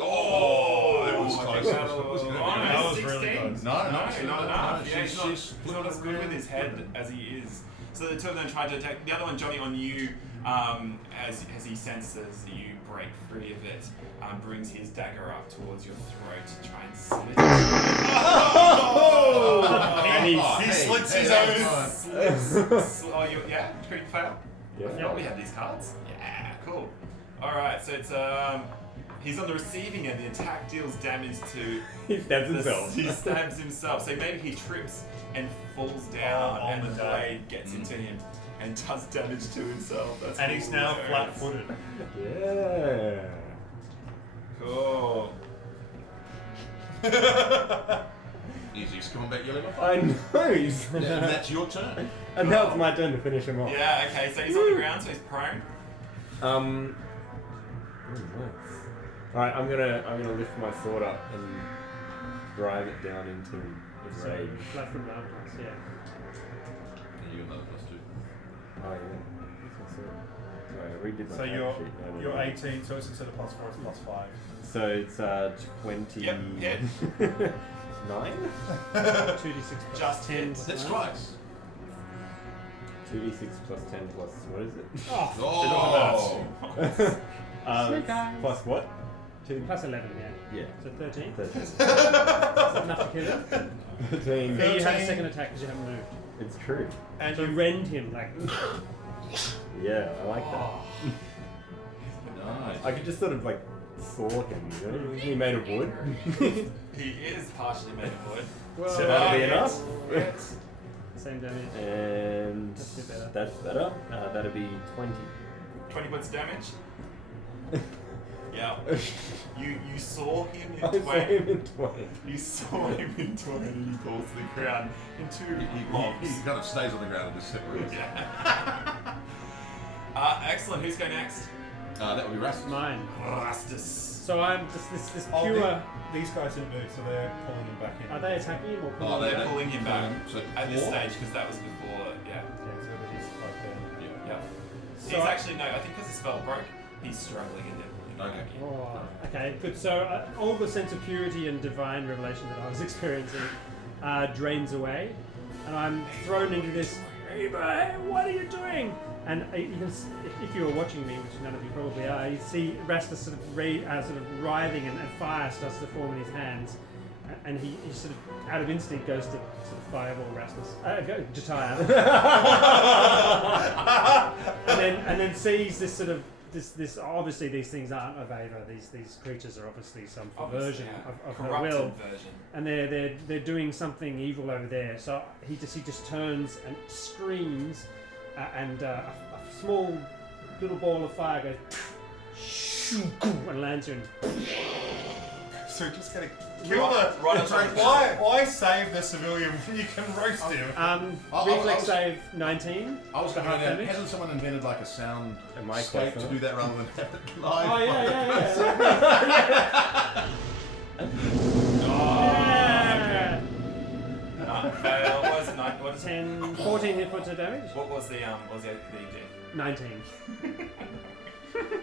Oh, It was I close. think that It was was- good. oh, no, That was 16. really close. No, not enough. Yeah, she's he's not as good with his head as he is. So the two of them tried to attack. The other one, Johnny, on you, as he senses that you break free of it, brings his dagger up towards your throat to try and slit it. And He slits his own. Oh, yeah, critical fail. Yeah. I forgot we had these cards. Yeah, cool. Alright, so it's he's on the receiving end. The attack deals damage to He stabs himself. He stabs himself. So maybe he trips and falls down, on and the the day. blade gets into him and does damage to himself. That's And he's now hilarious. flat-footed. Yeah. Cool. Easiest combat you'll ever I find. know. He's And that's your turn. and now it's my turn to finish him off. Yeah. Okay. So he's on the ground. So he's prone. Oh, nice. All right, I'm gonna lift my sword up and drive it down into his So, rage. flat from down plus, yeah. And you got another +2. Oh yeah. Where's my sword? Sorry, I redid my So character sheet. No, no, you're no. 18, so it's instead of +4, it's +5. So it's 20. Yep, hit. 9. 2d6 plus Just 10 hit. plus That's 9. twice. 2d6 plus 10 plus what is it? Oh, Oh! Snake eyes. Plus what? 2. plus 11, yeah. Yeah. So 13. 13. Is that enough to kill him? 13. Yeah, you had a 13. second attack because you haven't moved. It's true. And So you rend him like. Yeah, I like that. Nice. I could just sort of like saw him, you know? Isn't he made of wood? He is partially made of wood. Well, So that'll be hits. enough. Hits. Same damage. And That's a bit better. that's better. That'll be 20. 20 points of damage. Yeah. You saw him I in saw twain. him in 20. You saw him in twain and he falls to the ground in two He blocks. kind of stays on the ground and just separates. Yeah. Excellent. Who's going next? That would be Rastus. Mine. Rastus. So I'm just this Oh, pure. these guys didn't move, so they're pulling them back in. Are they attacking him or Oh, pulling they- him They're back? pulling him back So at this four? stage because that was before. Yeah. Yeah, so he's like there. Yeah. Yeah. So He's I- actually no. I think because his spell broke, he's struggling and they're pulling him Okay. back in. Oh, okay, good. So all the sense of purity and divine revelation that I was experiencing drains away, and I'm thrown into this. Hey, what are you doing? And you can, if you were watching me, which none of you probably are, you see Rastus sort of writhing, and fire starts to form in his hands, and he sort of out of instinct goes to sort of fireball Rastus, Jataya, and then sees this sort of. This obviously these things aren't of Ava. These creatures are obviously some Obviously, version yeah. of her Corrupted will, version. and they're doing something evil over there. So he just turns and screams, and a small little ball of fire goes and lands in. So we're just gonna kill the. Right on top of the Why save the civilian when you can roast him? Reflex save 19. I was for going half to damage. hasn't someone invented like a sound Am I scape close to enough? do that rather than have it live? Oh yeah. Fail. What was it? What is it? 10, 14 hit points of damage. What was the death? 19.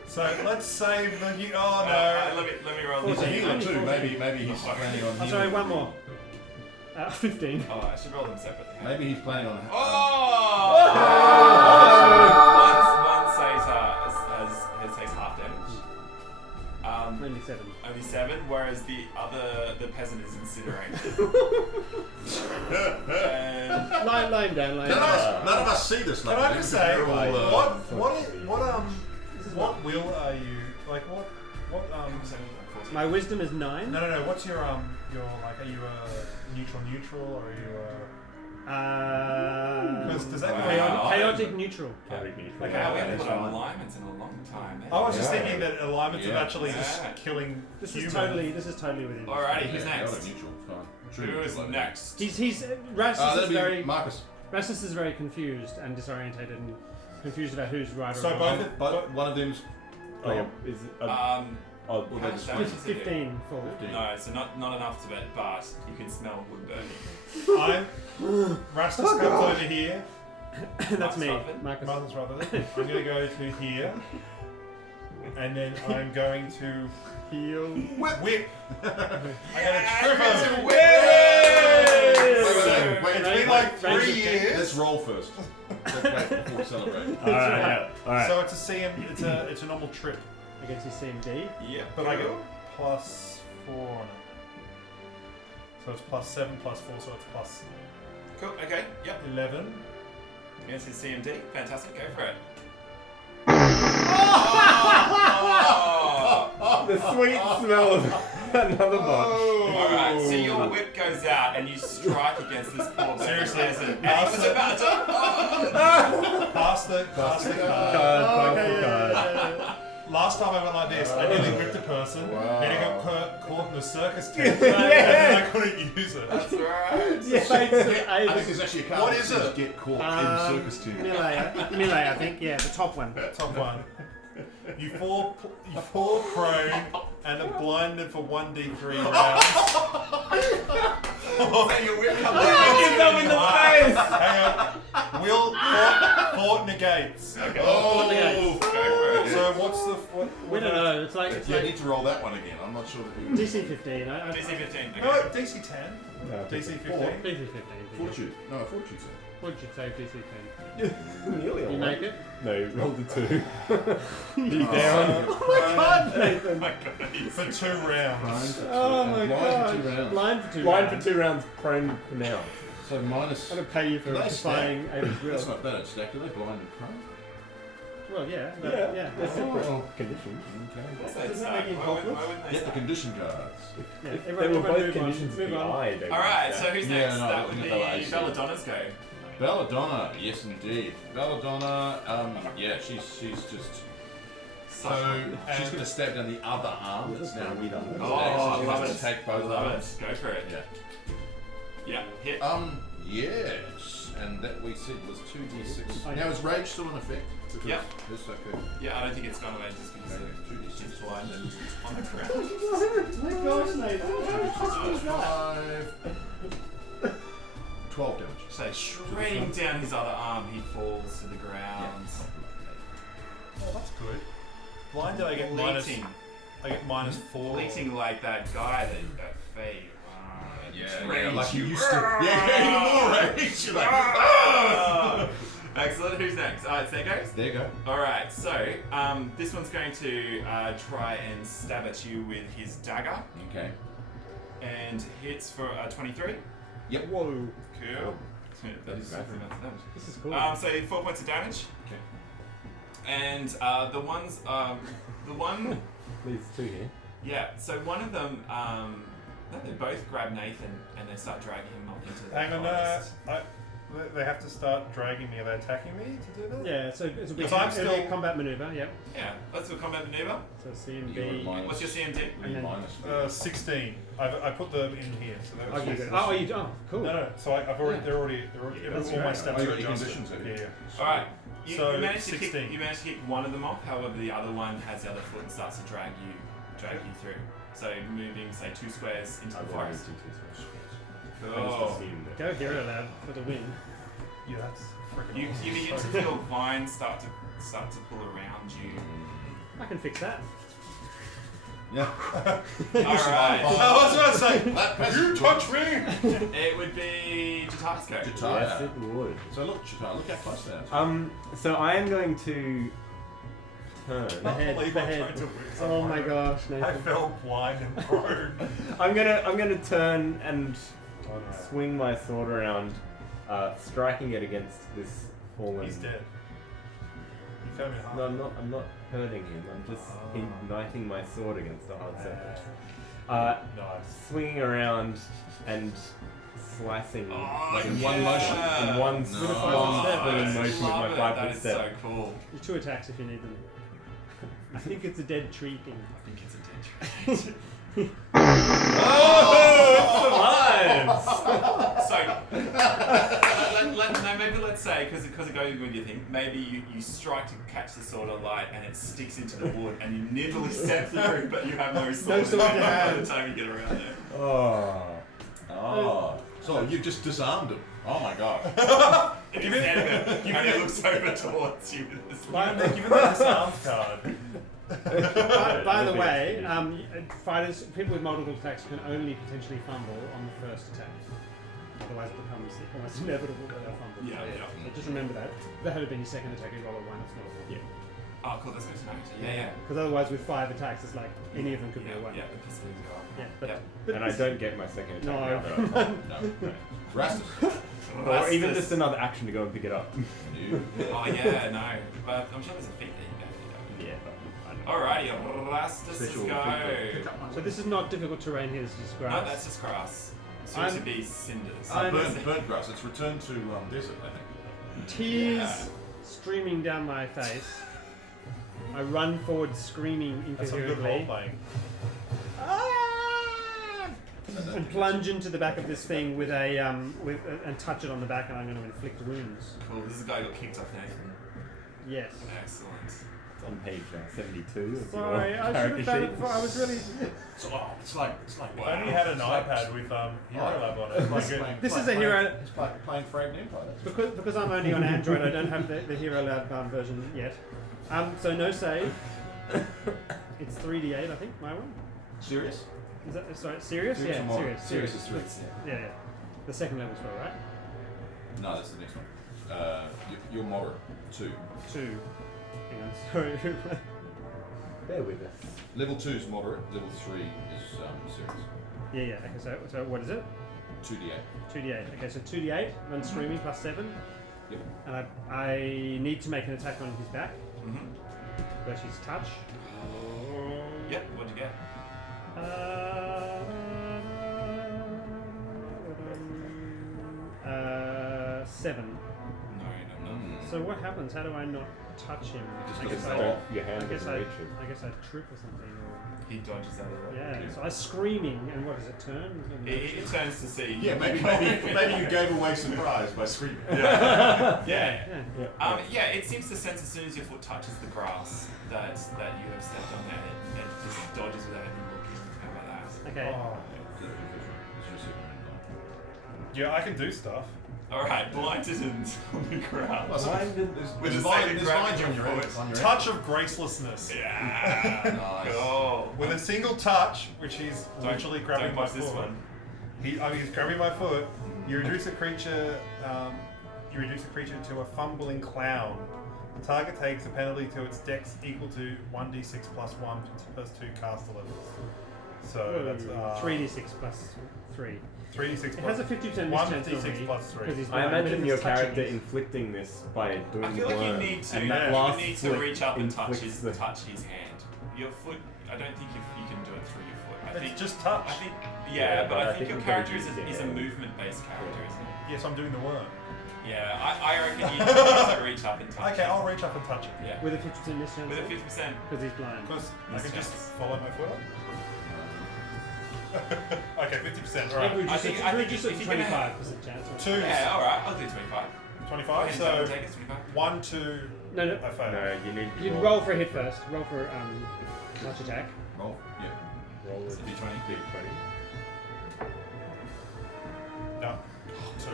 So let's save the. Oh no. Let me roll He's a this. healer too. 14. Maybe he's planning on. I'm sorry, one more. 15. Oh, I should roll them separately. Maybe he's planning on. Oh! One takes half damage. Only 7. Only 7, whereas the peasant is incinerated. And Lying down. None of us see this. Can I just say What? what will are you like? What My wisdom is 9. No. What's your like? Are you a neutral or are you does that go Wow. chaotic neutral. Chaotic neutral. Okay, we haven't that's put fine. on alignments in a long time. I was just Yeah. thinking that alignments Yeah. are actually just Yeah. killing This humans. is totally within. Alrighty, who's Yeah, next? neutral. Fine. Who is next? He's Rastus That'd is be very Marcus. Rastus is very confused and disorientated and confused about who's right or So wrong. But one of them's. Oh, yeah. Is it, Uh, oh, well, how they much just damage does it do? 15 full. 15. No, so not enough to it, but you can smell wood burning. Rastus comes over here. That's me, Marcus Marcus. Martha's brother. I'm going to go to here, and then I'm going to Heal. whip. I got a trip. Wait, It's been like Range 3 of years. Let's roll first. Let's wait before we celebrate. Alright, yeah. Alright. So it's a CM. It's a normal trip, Against his CMD. Yep. but I get +4 on it. So it's +7 +4, so it's Cool, okay, yep. +11. Against his CMD. Fantastic, go for it. The sweet smell of another bunch. Alright, so your whip goes out and you strike against this poor Seriously, peasant. And he was about to. Pass the card. Last time I went like this, I nearly whipped a person, Wow. and it got caught in the circus tent, and then I couldn't use it. That's right. Yeah. I think there's actually a card What that is says it? get caught in circus tent. Melee, I think. Yeah, the top one. Top one. You fall prone and are blinded for 1d3 rounds. And your whip comes Hit them in the face! Hang on. Will fort negates. Okay. Oh, negates. Go for it. So what's the We don't know. It's Yeah, I like need to roll that one again. I'm not sure that we... DC 15. DC 15. No, Okay. DC 10. No, DC 15. DC 15. Fortitude. No, fortitude. What did you say, DC 10? Nearly You make it? No, you rolled a 2. He's Uh, down. Oh my god, Nathan! Oh my god. For 2 rounds. Oh my Blind god. for 2 rounds. Blind for 2 Blind rounds. for 2 rounds, prone for now. So minus... I'm going to pay you for They defying Ava's That's will. not bad. Stacked. Are they blind and prone? Well, yeah. But, yeah. They're separate Oh. conditions. Okay. Does that make you helpless? Get the condition cards. Yeah, If everyone- they were everyone both move on, conditions of move the on. eye, they would Alright, stack. so who's Yeah, next? no, That would I be think that's what I Belladonna's go. Belladonna, yes indeed. Belladonna, yeah, she's just... So she's going to stab down the other arm that's now redone. Oh, so I she love has it. to take both Love arms. it. Go for it. Yeah. Yeah, hit. Yes, and that we said was 2d6. Oh, Now is rage still in effect? Because Yep. It's okay. Yeah, I don't think it's gone away just because Okay, of 2d6. she's blind and on the ground. My gosh, Nathan. 12 damage. So shredding down his other arm, he falls to the ground. Oh, that's good. Blind did I get minus? Bleating. I get -4. Bleating like that guy that Faye. Like you used to. Yeah, even more rage. You're like, Ah! Excellent. Who's next? Alright, so there goes. there you go. Alright, so this one's going to try and stab at you with his dagger Okay. and hits for 23. Yep. Whoa. Cool. That is something that's damage. This is cool. So 4 points of damage. Okay. And the one, These 2 here. yeah. So one of them, they both grab Nathan and they start dragging him up into the Hang on, forest. They have to start dragging me. Are they attacking me to do that? Yeah, so it'll be, Because I'm it'll be a still- combat maneuver, yep. Yeah, let's do a combat maneuver. So You want CMB. minus- What's your CMD? And then- minus 16. I put them in here. So that Oh, was you just- do. Oh, you do. Oh, cool. No. So I've already. Yeah. They're already. That's all my great. stats Oh, you are got your adjusted. conditions, have you? Yeah. All right. You, So, you managed to 16. kick. You managed to kick one of them off. However, the other one has the other foot and starts to drag you through. So moving, say, 2 squares into the forest. Oh. Go hero lab for the win. Yeah, that's freaking You awesome. begin to feel vines start to pull around you. I can fix that. Yeah. Alright. I was about to say, That you peasant touch me! It would be Jatar's go. Jatar. Yes, it would. So look, Jatar, look how close they are. So I am going to turn. The head, believe the I'm head. trying to whip Oh my someone. gosh, I Nathan. fell blind and prone. I'm gonna turn and Oh, no. swing my sword around, striking it against this fallen. He's dead. You cut him in half. No, I'm not hurting him. I'm just Oh. igniting my sword against a hard surface. Nice. Swinging around and slicing Oh, like in yeah. one motion, in one No. long step. swinging motion with Love my it. 5 That foot is step. so cool. Your 2 attacks if you need them. I think it's a dead tree thing. I think it's a dead tree. So, maybe let's say, because it goes with your thing, maybe you strike to catch the sword of light and it sticks into the wood and you nimbly step through, but you have no sword No sword in to your hand by hand. the time you get around there. Oh. So you've just disarmed him. Oh my god. Give it and it looks over towards you with this Give him the disarmed card. By the way, fighters, people with multiple attacks can only potentially fumble on the first attack. Otherwise, it becomes almost inevitable that they'll fumble. Yeah, yeah. So just remember that. If that had been your second attack, you roll a 1, it's not a 1. Yeah. Oh, cool, that's good to know. Yeah. Because otherwise, with 5 attacks, it's like any of them could be a 1. Yeah, the possibilities go up. Yeah, but, Yeah. but And I don't get my second attack now that I've No. Rastus. Or even just another action to go and pick it up. Oh yeah, no. But I'm sure there's a feat that you can do. Yeah. Alrighty, Rastus' Special go. pick up my So this is not difficult terrain here, it's just grass. No, that's just grass. Soon I'm- to be cinders. burnt grass. It's returned to desert, I think. Tears Yeah. streaming down my face. I run forward screaming That's some good role incoherently playing. and plunge into the back of this thing with a and touch it on the back, and I'm going to inflict wounds. Cool, this is a guy who got kicked off Nathan. Yes. Excellent. It's on page 72 of Sorry, your I should character have done it sheet. before. I was really. It's like If only you had an iPad with Hero Lab on it. Like it- This is a hero. It's like playing Fragment Empire. Because I'm only on Android, I don't have the Hero Lab version yet. So no save. It's 3d8, I think, my one. Serious? Is that sorry? Serious? Serious or Yeah, moderate? serious. Serious is three, That's- Yeah. The second level spell, right? No, that's the next one. You're moderate. 2. 2. Hang on. Sorry. Bear with us. Level 2 is moderate. Level 3 is serious. Yeah. Okay. So what is it? 2d8. 2d8. Okay. So 2d8. Run screaming plus 7. Yep. And I need to make an attack on his back. Mm-hmm. Versus touch. Yep, what'd you get? 7. No. So what happens? How do I not touch him? Just I doesn't guess fall. I, Your hand I guess doesn't I, reach it. I guess I trip or something. Or, He dodges out of the way. yeah. So I screaming, and what does it turn? He turns to see. Yeah, maybe you gave away surprise by screaming. Yeah. Yeah. It seems to sense as soon as your foot touches the grass that you have stepped on there. It just dodges without even looking. How about that? Okay. Oh. Yeah, I can do stuff. Alright, blinded and on the ground. With the vines second on grab your your head. foot. Touch of gracelessness. Yeah. Nice. Cool. With a single touch, which he's literally grabbing don't my watch foot. this one. He's grabbing my foot. You reduce a creature. You reduce a creature to a fumbling clown. The target takes a penalty to its dex equal to 1d6 plus 1 plus 2 caster levels. So that's 3d6 plus 3. 3d6 It plus has a 50% mischance 1d6 plus 3. because he's I blind, but imagine if your it's touching, character he's- inflicting this by doing I feel the like you worm, need to. and that You last need to flick reach up and touch inflicts the- his hand. Your foot. I don't think you can do it through your foot. I It's think just touch. I think. Yeah, Yeah, but I think your we've character gotta is use a it. movement-based character, isn't it? Yes, I'm doing the worm. Yeah, I reckon you need to reach up and touch Okay, it. I'll reach up and touch it. Yeah. With a 50% miss chance. With a 50%. Because he's blind. Because I Miss can just chance. follow my foot up. Okay, 50%. Yeah, Alright. reduce I think it if to you're gonna 25% chance. Right? 2 Yeah, alright, I'll do 25. 25. So, So take it, 25. 1, 2, No, no. I fail. No, you need You roll for a hit first. Roll for touch attack. Roll. Yeah. roll with D20. big 20. No. 2.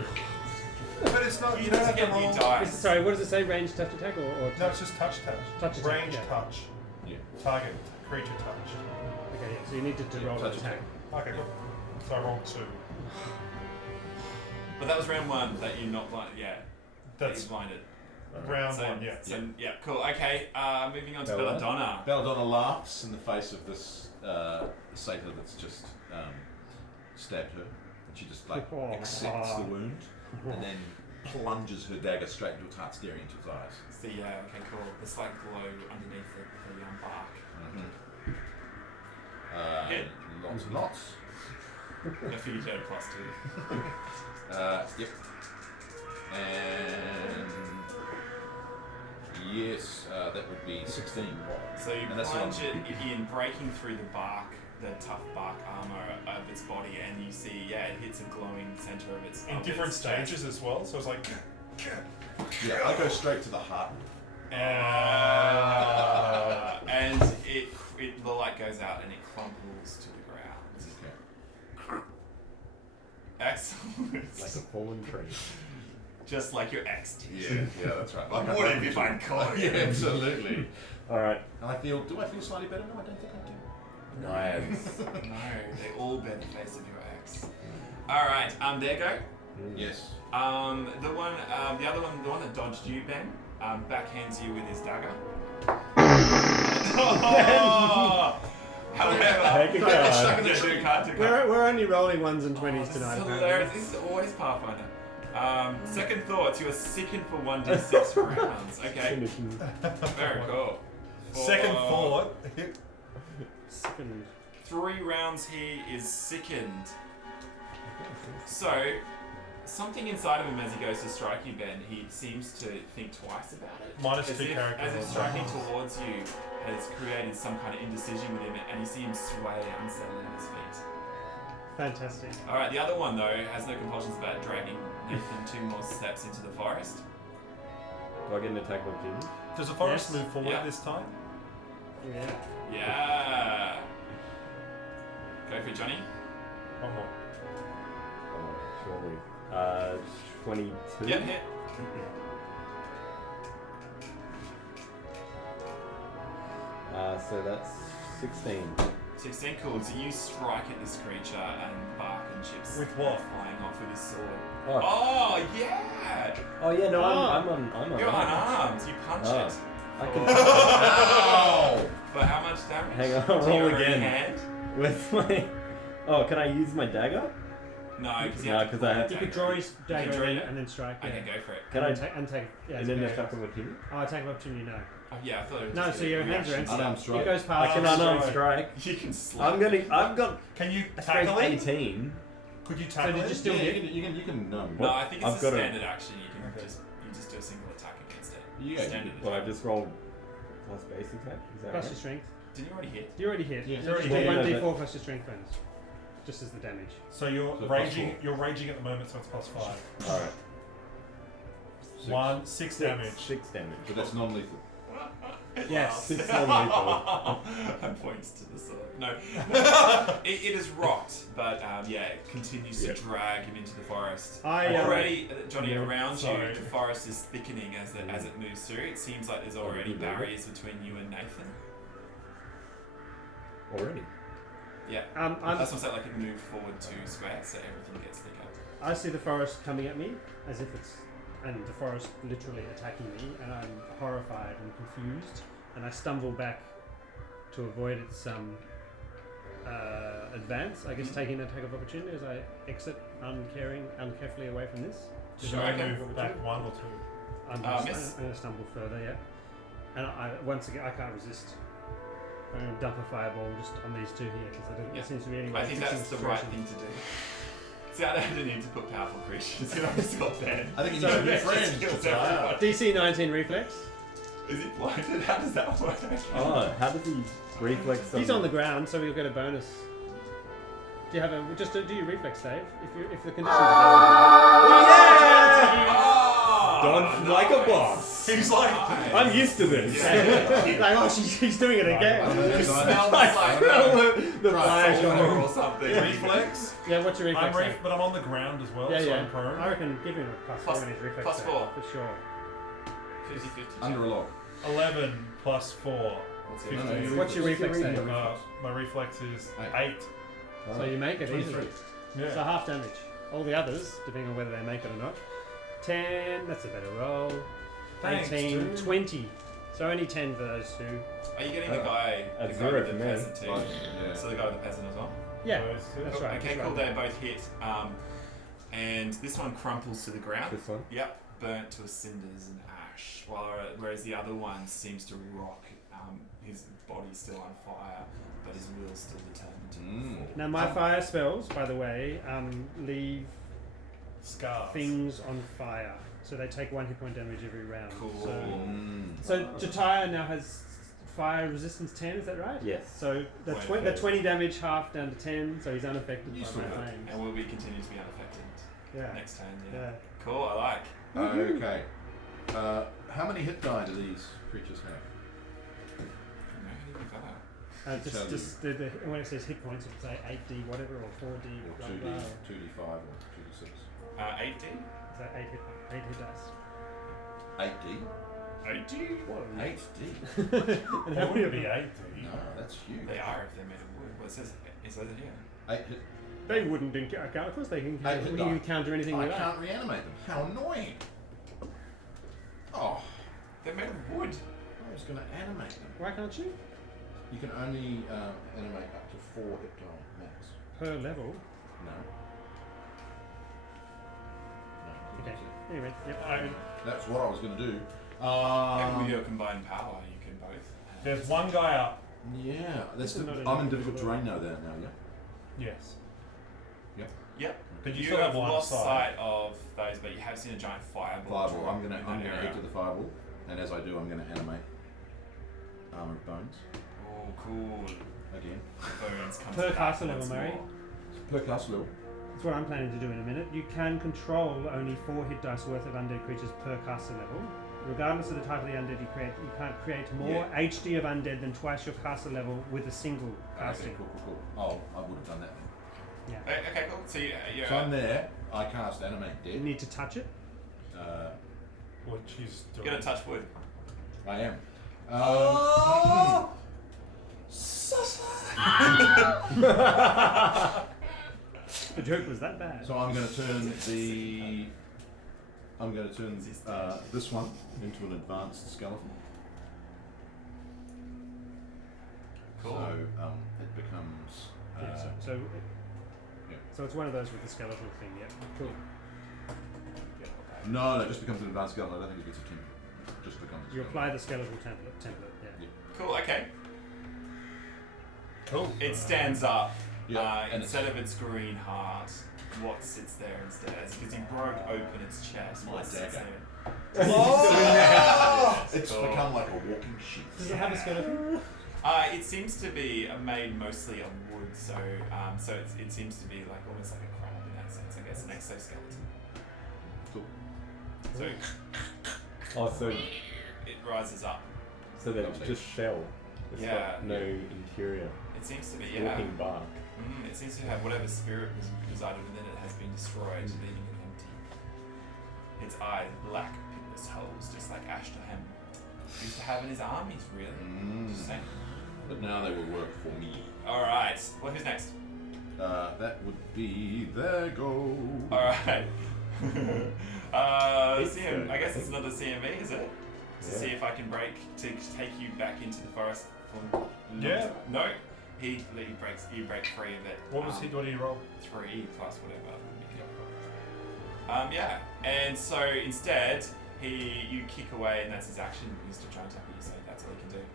But it's not. You don't have to get roll. new Is, dice. sorry, what does it say? Range touch attack or No, it's just touch. Touch attack, Range yeah. touch. Yeah. Target creature touch. Okay, yeah, so you need to roll an touch attack. Okay, cool. So I rolled 2. But that was round 1 that you're not blind. Yeah. That's That you're blinded. round So, 1. Yeah. So, yeah, cool. Okay, moving on to Bella? Belladonna. Belladonna laughs in the face of this satyr that's just stabbed her. And she just like Oh. accepts the wound and then plunges her dagger straight into its heart, staring into its eyes. It's the, okay, cool. The slight glow underneath the bark. Hit. Lots and lots. A few dead plus 2. Yep. And yes, that would be 16. So you And that's plunge the it one. in, breaking through the bark, the tough bark armor of its body, and you see, it hits a glowing center of its. In of different its chest. stages as well. So it's like. Yeah, I go straight to the heart. And the light goes out and it crumples to the ground. Okay. Excellent. Like a fallen tree. Just like your ex did. Yeah, that's right. Like What if I caught Yeah, absolutely. Alright. And do I feel slightly better? No, I don't think I do. Nice. No, they all bear the face of your ex. Alright, there you go. Yes. The other one, the one that dodged you, Ben, backhands you with his dagger. However, Heck of a stuck card. in the tree card to We're only rolling 1s and 20s This is tonight. hilarious. This is always Pathfinder. Second thoughts, you are sickened for 1d6 rounds. Okay, very cool. Second For thought. Second. 3 rounds he is sickened. So, something inside of him as he goes to strike you, Ben, he seems to think twice about it. Minus As 2 if- characters. As if striking towards you has created some kind of indecision with him, and you see him sway unsettled in his feet. Fantastic. Alright, the other one, though, has no compulsions about dragging Nathan 2 more steps into the forest. Do I get an attack of opportunity? Does the forest Yes. move forward Yeah. this time? Yeah. Yeah. Go for it, Johnny. One more. Oh, surely. 22? Yep, hit. So that's 16. 16, cool. So you strike at this creature and bark and chips With what? flying off with his sword. Oh, Oh, yeah! oh yeah, no, Oh. I'm on. You're unarmed. You punch Oh. it. I can Ow! For how much damage? Hang on, To roll your again. hand? with my. Oh, can I use my dagger? No, because No, 'cause I have- You could draw his dagger draw and, it? and then strike. Yeah. Okay, go for it. Can I? And take. Yeah. And then it's attack okay. of opportunity? Oh, attack of opportunity. No. Oh, yeah, I thought it was No. just So a your hands are reaction. empty. Unarmed It strike. goes I past. can unarmed strike. You can slap. I've got Can you strength tackle it? 18. Could you So tackle did it? you still Yeah, hit? you can No, What? I think it's I've a got a- standard action. You can Okay. just do a single attack against it. Yeah, Standard Well, I attack. just rolled plus base attack. Is that Plus right? your strength. Didn't you already hit? You already hit. Yeah. You already Yeah, hit. yeah, 1d4 plus your strength bonus. Just as the damage. So you're So raging. +4. You're raging at the moment, so it's +5. Alright. 6 damage. 6 damage. But that's non-lethal. Yes. Six non-lethal. And points to the sword. No. it is rocked, but yeah, it continues to Yep. drag him into the forest. I Already, Johnny, yeah, around sorry. you, the forest is thickening as it moves through. It seems like there's already good, isn't it? barriers between you and Nathan. Already. Yeah. I'm, That's what I'm saying, like it moved forward 2 squares, so everything gets thicker. I see the forest coming at me as if it's, and the forest literally attacking me, and I'm horrified and confused, and I stumble back to avoid its advance. I guess taking an attack of opportunity as I exit uncarefully away from this. Should Sure, I okay. move back 1 or 2? I'm Miss. going to stumble further, yeah. And once again, I can't resist. I'm going to dump a fireball just on these two here because Yeah. it seems to be anyway. I think that's the right thing to do. See, I don't need to put powerful creatures in. I've just got Ben. I think you So need to be that just friends. kills Josiah. everyone. DC 19 reflex. Is he blinded? How does that work? Oh, how does he reflex? He's on the ground, so he'll get a bonus. Do you have a just do your reflex save if the conditions are Dodge like a boss. He's like, I'm used to this. there. Like, oh, she's doing it again. You smell the fire sulfur or something. reflex. Yeah, what's your reflex? save? But I'm on the ground as well, Yeah, so yeah. I'm prone. I reckon give him a plus 4 in his reflex. plus save, 4. for sure. 50-50. Under a log. 11 plus 4. What's 15. your reflex? What's your reflex save? My reflex is 8. So you make it 23. easily. Yeah. So half damage. All the others, depending on whether they make it or not. 10. That's a better roll. Thanks, 18. dude. 20. So only 10 for those two. Are you getting the guy That's with zero the for me. peasant too? Yeah. So the guy with the peasant as well? Yeah, Those two. that's right. Okay, that's cool. right. They both hit. And this one crumples to the ground. This one. Yep, burnt to cinders and ash. Whereas the other one seems to rock. His body's still on fire, but his will's still determined to move forward. Now my fire spells, by the way, leave Scars. things on fire. So they take 1 hit point damage every round. Cool. So Jataya now has fire resistance 10, is that right? Yes. So the, Wait, the 20 damage half down to 10, so he's unaffected Useful. by my flames. And will we continue to be unaffected Yeah. next turn? Yeah. Yeah. Cool, I like. Okay. How many hit die do these creatures have? Just when it says hit points, it'll say 8d whatever or 4d Or blah 2d, blah. 2d5 or 2d6? 8D? So 8 hit dice. 8d? 8D? 8d? And That how many would of be them? 8D. No, that's huge. They are if they're made of wood. Well, it says it here. 8 hit. They wouldn't encounter, of course they can Eight hit die. counter anything I with that. can't reanimate them. How annoying! Oh, They're made of wood. I was going to animate them. Why can't you? You can only animate up to 4 hit die max. Per level. No. No. Okay. that's it. Anyway, yep. That's what I was going to do. Maybe with your combined power, you can both. There's one guy up. Yeah, that's This is not I'm in a difficult difficult terrain now. Yeah. Yes. Yep. But you You still have have one lost side. sight of those, but you have seen a giant fireball. Fireball. drop I'm gonna in I'm that gonna area. head to the fireball, and as I do, I'm gonna animate armored bones Oh, cool. again. Bones come Per to castle life level, once Murray. more. Per castle level. That's what I'm planning to do in a minute. You can control only 4 hit dice worth of undead creatures per caster level. Regardless of the type of the undead you create, you can't create more HD of undead than twice your caster level with a single casting. Okay, cool. Oh, I would have done that then. Okay, cool. So you're So I'm there. I cast animate You dead. need to touch it. Which is you're gonna touch wood. I am. The joke was that bad. So I'm going to turn the. I'm going to turn this one into an advanced skeleton. Cool. So it becomes. Yeah, so yeah. so it's one of those with the skeletal thing. Yeah, cool. No, it just becomes an advanced skeleton. I don't think it gets a template. It just becomes. a You skeleton. apply the skeletal template. Yeah. Cool. Okay. cool. It stands up. Yeah, and Instead of its green heart, what sits there instead? Because he broke open its chest. My What sits dagger. there? It's Cool. become like a walking sheath. Does it have a skeleton? It seems to be made mostly of wood, so it seems to be like almost like a crab in that sense. I guess an exoskeleton. Cool. So Oh, so it rises up. then it's just shell. It's Yeah. got no interior. It seems to be Walking bark. It seems to have whatever spirit was resided within it has been destroyed, leaving it empty. Its eyes black pitless holes, just like Ashtahan used to have in his armies. Really. Just saying. But now they will work for me. All right. Well, who's next? That would be there go. All right. It's I guess it's another CMV, is it? To Yeah. see if I can take you back into the forest. Yeah. No. You break free of it. What was he? What did he roll? 3 plus whatever. Yeah. And so instead, you kick away, and that's his action. He's to try and tackle you. So that's all he can do.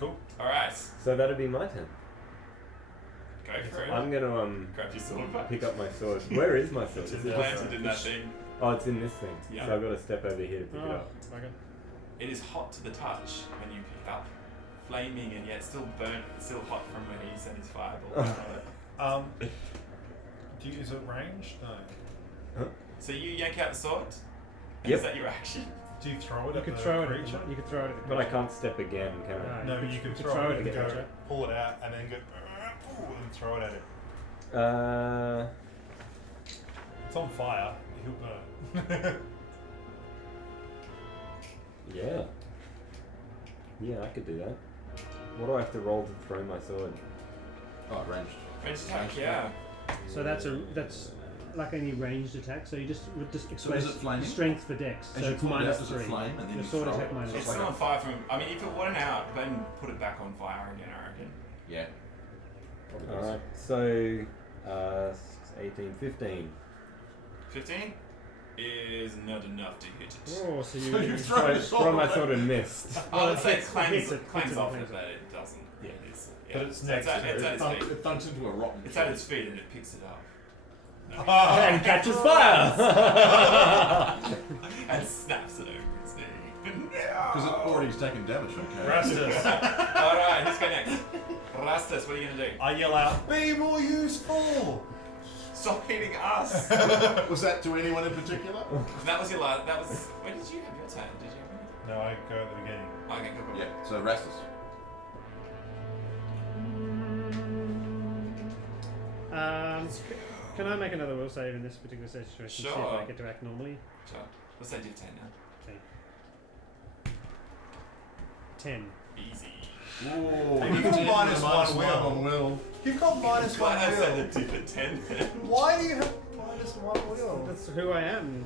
Cool. All right. So that'd be my turn. Go for it. I'm gonna Grab your sword back. pick up my sword. Where is my sword? It's Is in it there. just- Planted in that thing. Oh, it's in this thing. Yeah. So I've got to step over here to pick it Oh, up. okay. It is hot to the touch when you pick it up. Flaming and yet still burnt, still hot from when he set his fireball. Is it ranged? No. So you yank out the sword? Yep. Is that your action? Do you throw it You at could the throw it. creature? You could throw it at the But I creature. can't step again, can I? No, you you can could throw throw it it and at the go, creature. pull it out, and then go, and throw it at it. It's on fire. He'll burn. Yeah. Yeah, I could do that. What do I have to roll to throw my sword? Oh, ranged. Range attack, yeah. So that's like any ranged attack. So you just would just So express is it flaming? strength for dex. As So you it's pull it out, minus does it 3. flame and then Your you sword throw attack it? minus It's three. still on fire from. I mean, if it went out, then put it back on fire again, I reckon. Yeah. Probably does. Alright, so 18, 15. 15 is not enough to hit it. Oh, so So you. you So throw I your sword throw my away. sword and missed. I would say it hits clangs, it, hits clangs it, off clangs it, it. but it doesn't. Yeah. But it's So next at, to it's it. at its feet. It thunks into a rotten It's at its feet and it picks it up. No. And catches fire! And snaps it over its knee. Because it already has taken damage, okay? Rastus. Alright, who's going next? Rastus, what are you going to do? I yell out, be more useful! Stop hitting us! Was that to anyone in particular? That was your last. That was. When did you have your turn? Did you have No, I go at the beginning. your Okay, go, go. Yeah, so Rastus. Can I make another will save in this particular situation? See if Sure. I get to act normally. Sure. Let's say div 10 now. Okay. 10. Easy. Ooh, You've got minus one will. on will. You've got minus Why one I said will. the div at 10 then? Why do you have minus one will? That's who I am.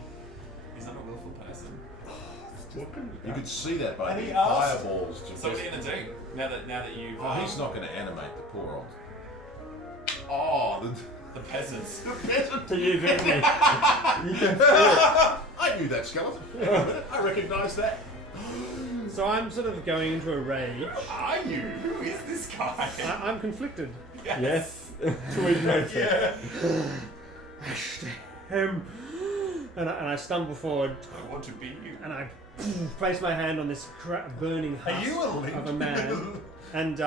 He's not a willful person. You could see that by And the he asked- fireballs. Just So what are you gonna do now that you've? Oh, he's not going to animate the poor old. Oh, The peasants. the peasant. So you hit me. I knew that skeleton. I recognise that. So I'm sort of going into a rage. Who are you? Who is this guy? I'm conflicted. Yes. 2 weeks later. Him. And I stumble forward I want to be you. and I place my hand on this burning Are husk you a link? of a man, and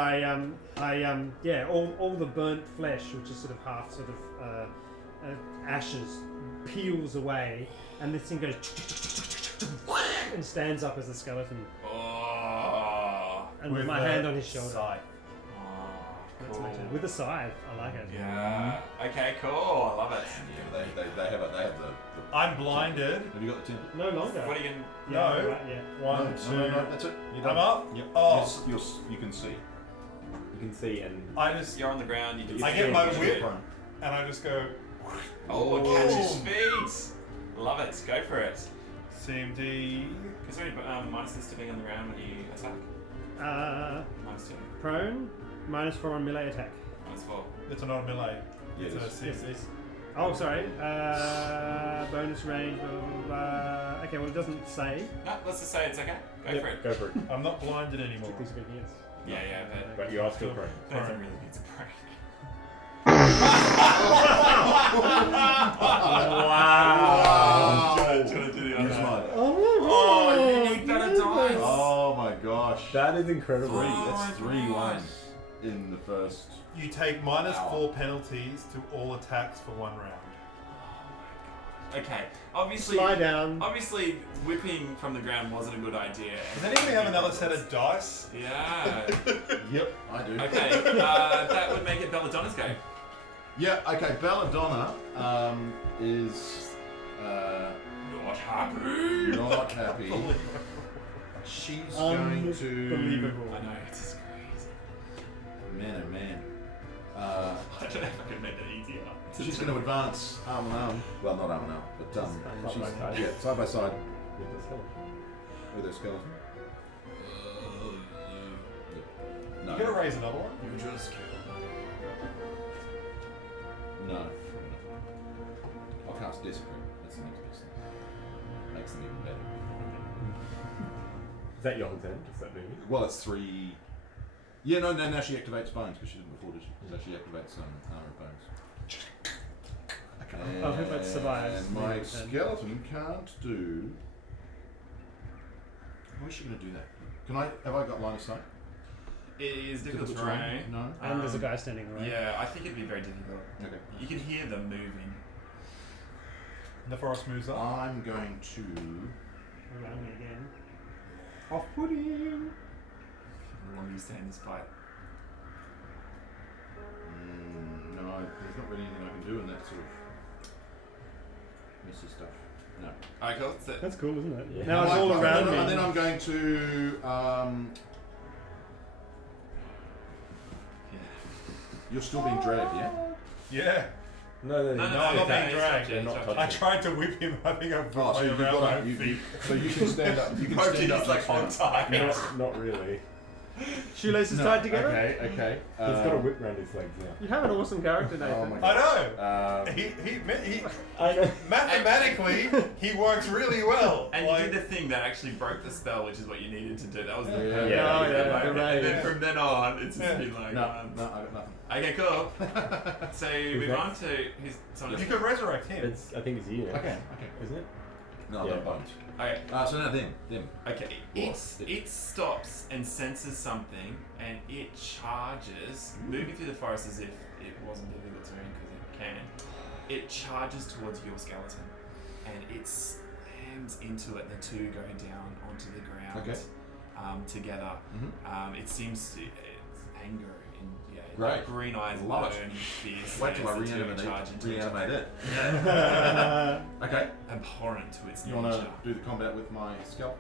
all the burnt flesh, which is sort of half sort of ashes, peels away, and this thing goes and stands up as a skeleton, Oh. and with my hand on his shoulder. Scythe. That's my turn. With a scythe, I like it. Yeah. Okay. Cool. I love it. Yeah, they have the I'm blinded. Have you got the template? No longer. What are you gonna? No. Right, yeah. One, No, two. that's it. You're I'm done. up. Yep. Oh. You can see. You can see and I just You're on the ground. You can. I see get it. my You whip should- and I just go Oh, catch his feet. Love it. Go for it. CMD. Is there any minuses to being on the ground when you attack? -2. Prone, -4 on melee attack. -4. It's not a melee. Yeah, It's it a is. CMD. Oh, sorry. Bonus range. Blah, blah, blah, blah. Okay, well it doesn't say. No, let's just say it's okay. Go for it. go for it. I'm not blinded anymore. Strictly speaking, yes. Yeah, But you are still prone. but Nathan really needs a break. Wow. Do you want to do the Use other? mine. Oh, you need better dice. Oh my gosh. That is incredible. Three. Oh That's my 3 gosh. ones in the first. You take -4 penalties to all attacks for 1 round. Okay, obviously, Lie down. obviously, whipping from the ground wasn't a good idea. Does anybody have another set of dice? Yeah. Yep, I do. Okay, that would make it Belladonna's go. Yeah, okay, Belladonna is Not happy. not happy. She's going to. Unbelievable. I know, it's just crazy. Man, oh man. I don't know if I could make that easier. She's going to advance arm in arm. Well, not arm in arm, but Side by side. yeah, side by side With the skeleton. with her skeleton. No. You gotta raise another one? You just killed. No. I'll cast Disarmed. That's the next best thing. Makes them even better. Is that your whole turn? Just that movie? Well, it's 3. Yeah, no, now she activates bones because she didn't before, did she? So she activates armor of bones. I hope that survives. And my Yeah. skeleton can't do. How is she going to do that? Have I got line of sight? It is difficult terrain. No. And there's a guy standing right. Yeah, I think it'd be very difficult. Okay. You can hear them moving. And the forest moves up. I'm going to. Around me again. Off-putting. How long do you stay in this fight? No, there's not really anything I can do in that sort of messy stuff. No. Alright, cool. So, That's cool, isn't it? Yeah. Now it's all around me. And then I'm going to. yeah. You're still being dragged, yeah? Yeah. No, No, I'm not okay, being dragged. They're not it's touching. I tried to whip him. I think I put Oh, so my you've around got my to, feet. so you can stand up. You can Poking stand up. is like on next time. target. Not really. Shoelaces No, tied together? Okay. He's got a whip around his legs now. You have an awesome character, Nathan. Oh my I god. know. He I know. mathematically he works really well. And Like, you did the thing that actually broke the spell, which is what you needed to do. That was the Yeah. perfect Yeah. Oh, thing, yeah, like, the and then rage. from then on, it's just Yeah. been like, No, I got nothing. okay, cool. So move on to who's someone you else. could resurrect him. I think it's you now. Okay. Isn't it? No, Yeah. no bones. Okay, So now them. okay. What? It stops and senses something, and it charges, moving through the forest as if it wasn't difficult terrain because it can. It charges towards your skeleton, and it slams into it. The two go down onto the ground together. Mm-hmm. It seems to, it's anger and Great. green eyes Love it. burning fierce. Wait till I as the two charge into each other. reanimate it. Okay. Abhorrent to its You want nature. to do the combat with my scalp?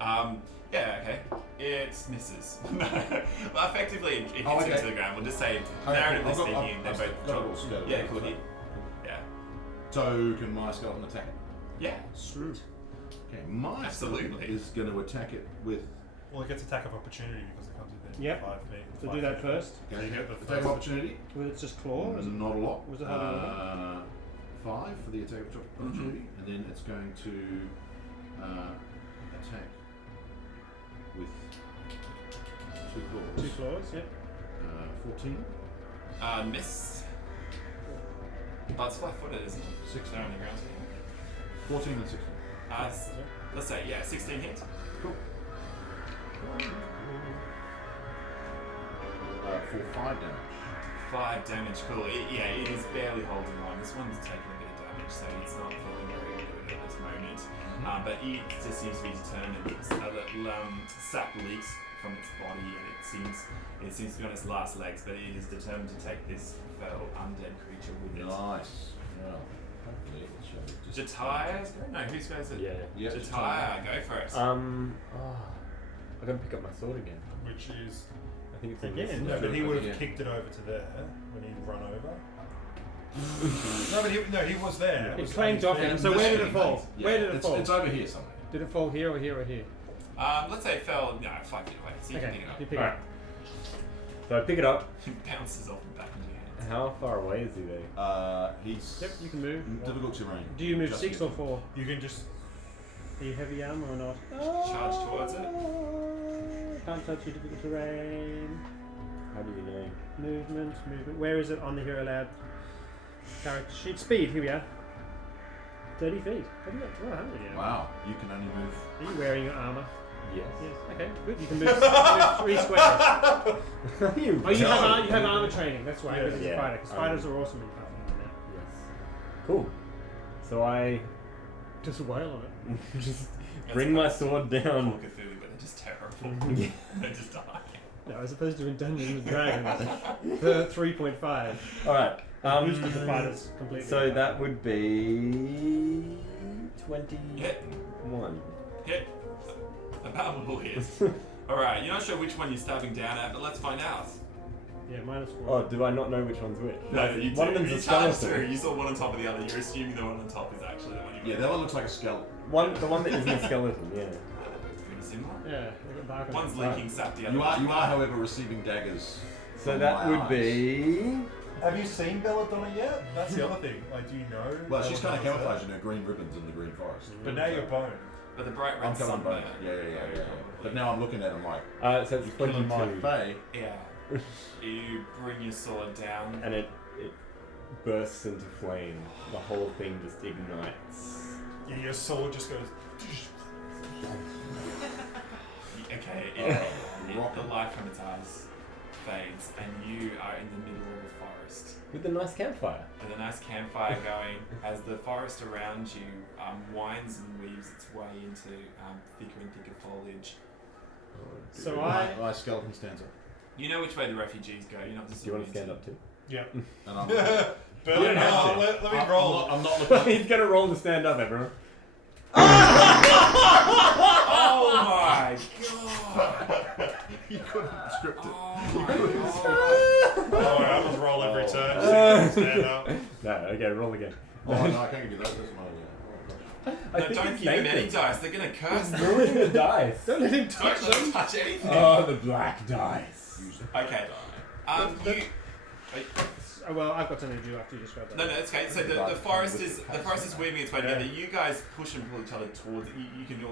Yeah, okay. It misses. Well, effectively, it hits Oh, okay. into the ground. We'll just say, Okay, narratively I've got- speaking, they I've both got drop. it all scattered. Yeah, cool. Yeah. So can my skeleton attack it? Yeah. Sweet. Okay, my Absolutely. skeleton is going to attack it with. Well, it gets attack of opportunity because it comes within Yep. 5 feet. So 5 do that feet. first. So you get the attack first. of opportunity. Well, it's just claw. Or is it? Not a lot. Was it how do you 5 for the attack of opportunity, and then it's going to attack with 2 claws. 2 claws, yep. 14, Miss. Oh, it's 5-footed, isn't it? 16. They're on the ground. 14 and 16. Let's say, 16 hits. Cool. For 5 damage. 5 damage, cool. It is barely holding on. This one's taking a bit of damage, so it's not feeling very good at this moment. But it just seems to be determined. A little sap leaks from its body, and it seems to be on its last legs. But it is determined to take this fellow undead creature with it. Nice. Well, hopefully it shall just. Jatire's go? No, whose goes it? Yeah. Jatire, go for it. I gotta pick up my sword again. Which is. I think it's in Again? this. No, but he would have Yeah. kicked it over to there when he run over. No, but he was there. It claimed off him. So where did it fall? Yeah, Where did it it's, fall? It's over here somewhere. Did it fall here or here or here? Let's say it fell 5 feet away, so you can Okay, pick it up. you pick it Alright. up. So I pick it up. It bounces off and back into your hands. How far away is he though? He's Yep, you can move. difficult terrain. Do you move Just 6 or 4? You can just. Are you heavy armor or not? Charge towards it. Can't touch you, difficult terrain. How do you know? Movement. Where is it on the hero lab? Character sheet. Speed, here we are. 30 feet. How do you go? Wow, you can only move. Are you wearing your armor? Yes. Yes. Okay, good. You can move 3 squares. Oh, you have armor training. That's why, because it's a Yeah. fighter. Because fighters are awesome in Pathfinder now. Yes. Cool. So I Just wail on it. just bring my sword down. Call Cthulhu, but they're just terrible. They just die. No, as opposed to in Dungeons and Dragons. The 3.5. All right. Boosted the fighters completely. So that would be 21. Hit. A palpable hit. Alright, you're not sure which one you're stabbing down at, but let's find out. Yeah, -4. Oh, do I not know which one's which? No, you One do. of them's You a charge skeleton. through, you saw one on top of the other, you're assuming the one on top is actually the one you Yeah, that one looks like a skeleton. The one that isn't a skeleton. Yeah. pretty similar. Yeah, they've got bark on One's it. leaking sap, the other You one's are, however, receiving daggers. So from that my would eyes. be. Have you seen Belladonna yet? That's the other thing. Like, do you know? Well, she's kind of Belladonna's there? camouflaging her green ribbons in the green forest. But now you're bone. But the bright red I'm coming sunburn. back. Yeah. But now I'm looking at him like, So it's you're killing my 22. fae. Yeah. You bring your sword down. And it bursts into flame. The whole thing just ignites. Yeah, your sword just goes. Okay, the light from its eyes fades, and you are in the middle of a forest. With a nice campfire. With a nice campfire going, as the forest around you winds and weaves its way into thicker and thicker foliage. So My skeleton stands up. You know which way the refugees go. You're not just. Do you want to stand up too? Yeah. And I'm Berlin, have to. let me roll. I'm not looking. He's gonna roll to stand up, everyone. Oh my god! You couldn't script it. Oh my god! Oh, I must roll every turn. Just to stand up. No, okay, roll again. Oh no, I can't give you that. That's my idea. I No, think don't it's give him any Nathan. dice. They're gonna curse them. Rolling the dice. Don't let him Don't touch let them them. touch anything. Oh, the black dice. Use it. Okay. You. Oh, well, I've got something to do after you describe that. No, it's okay. So the forest is weaving its way together. You guys push and pull each other towards it.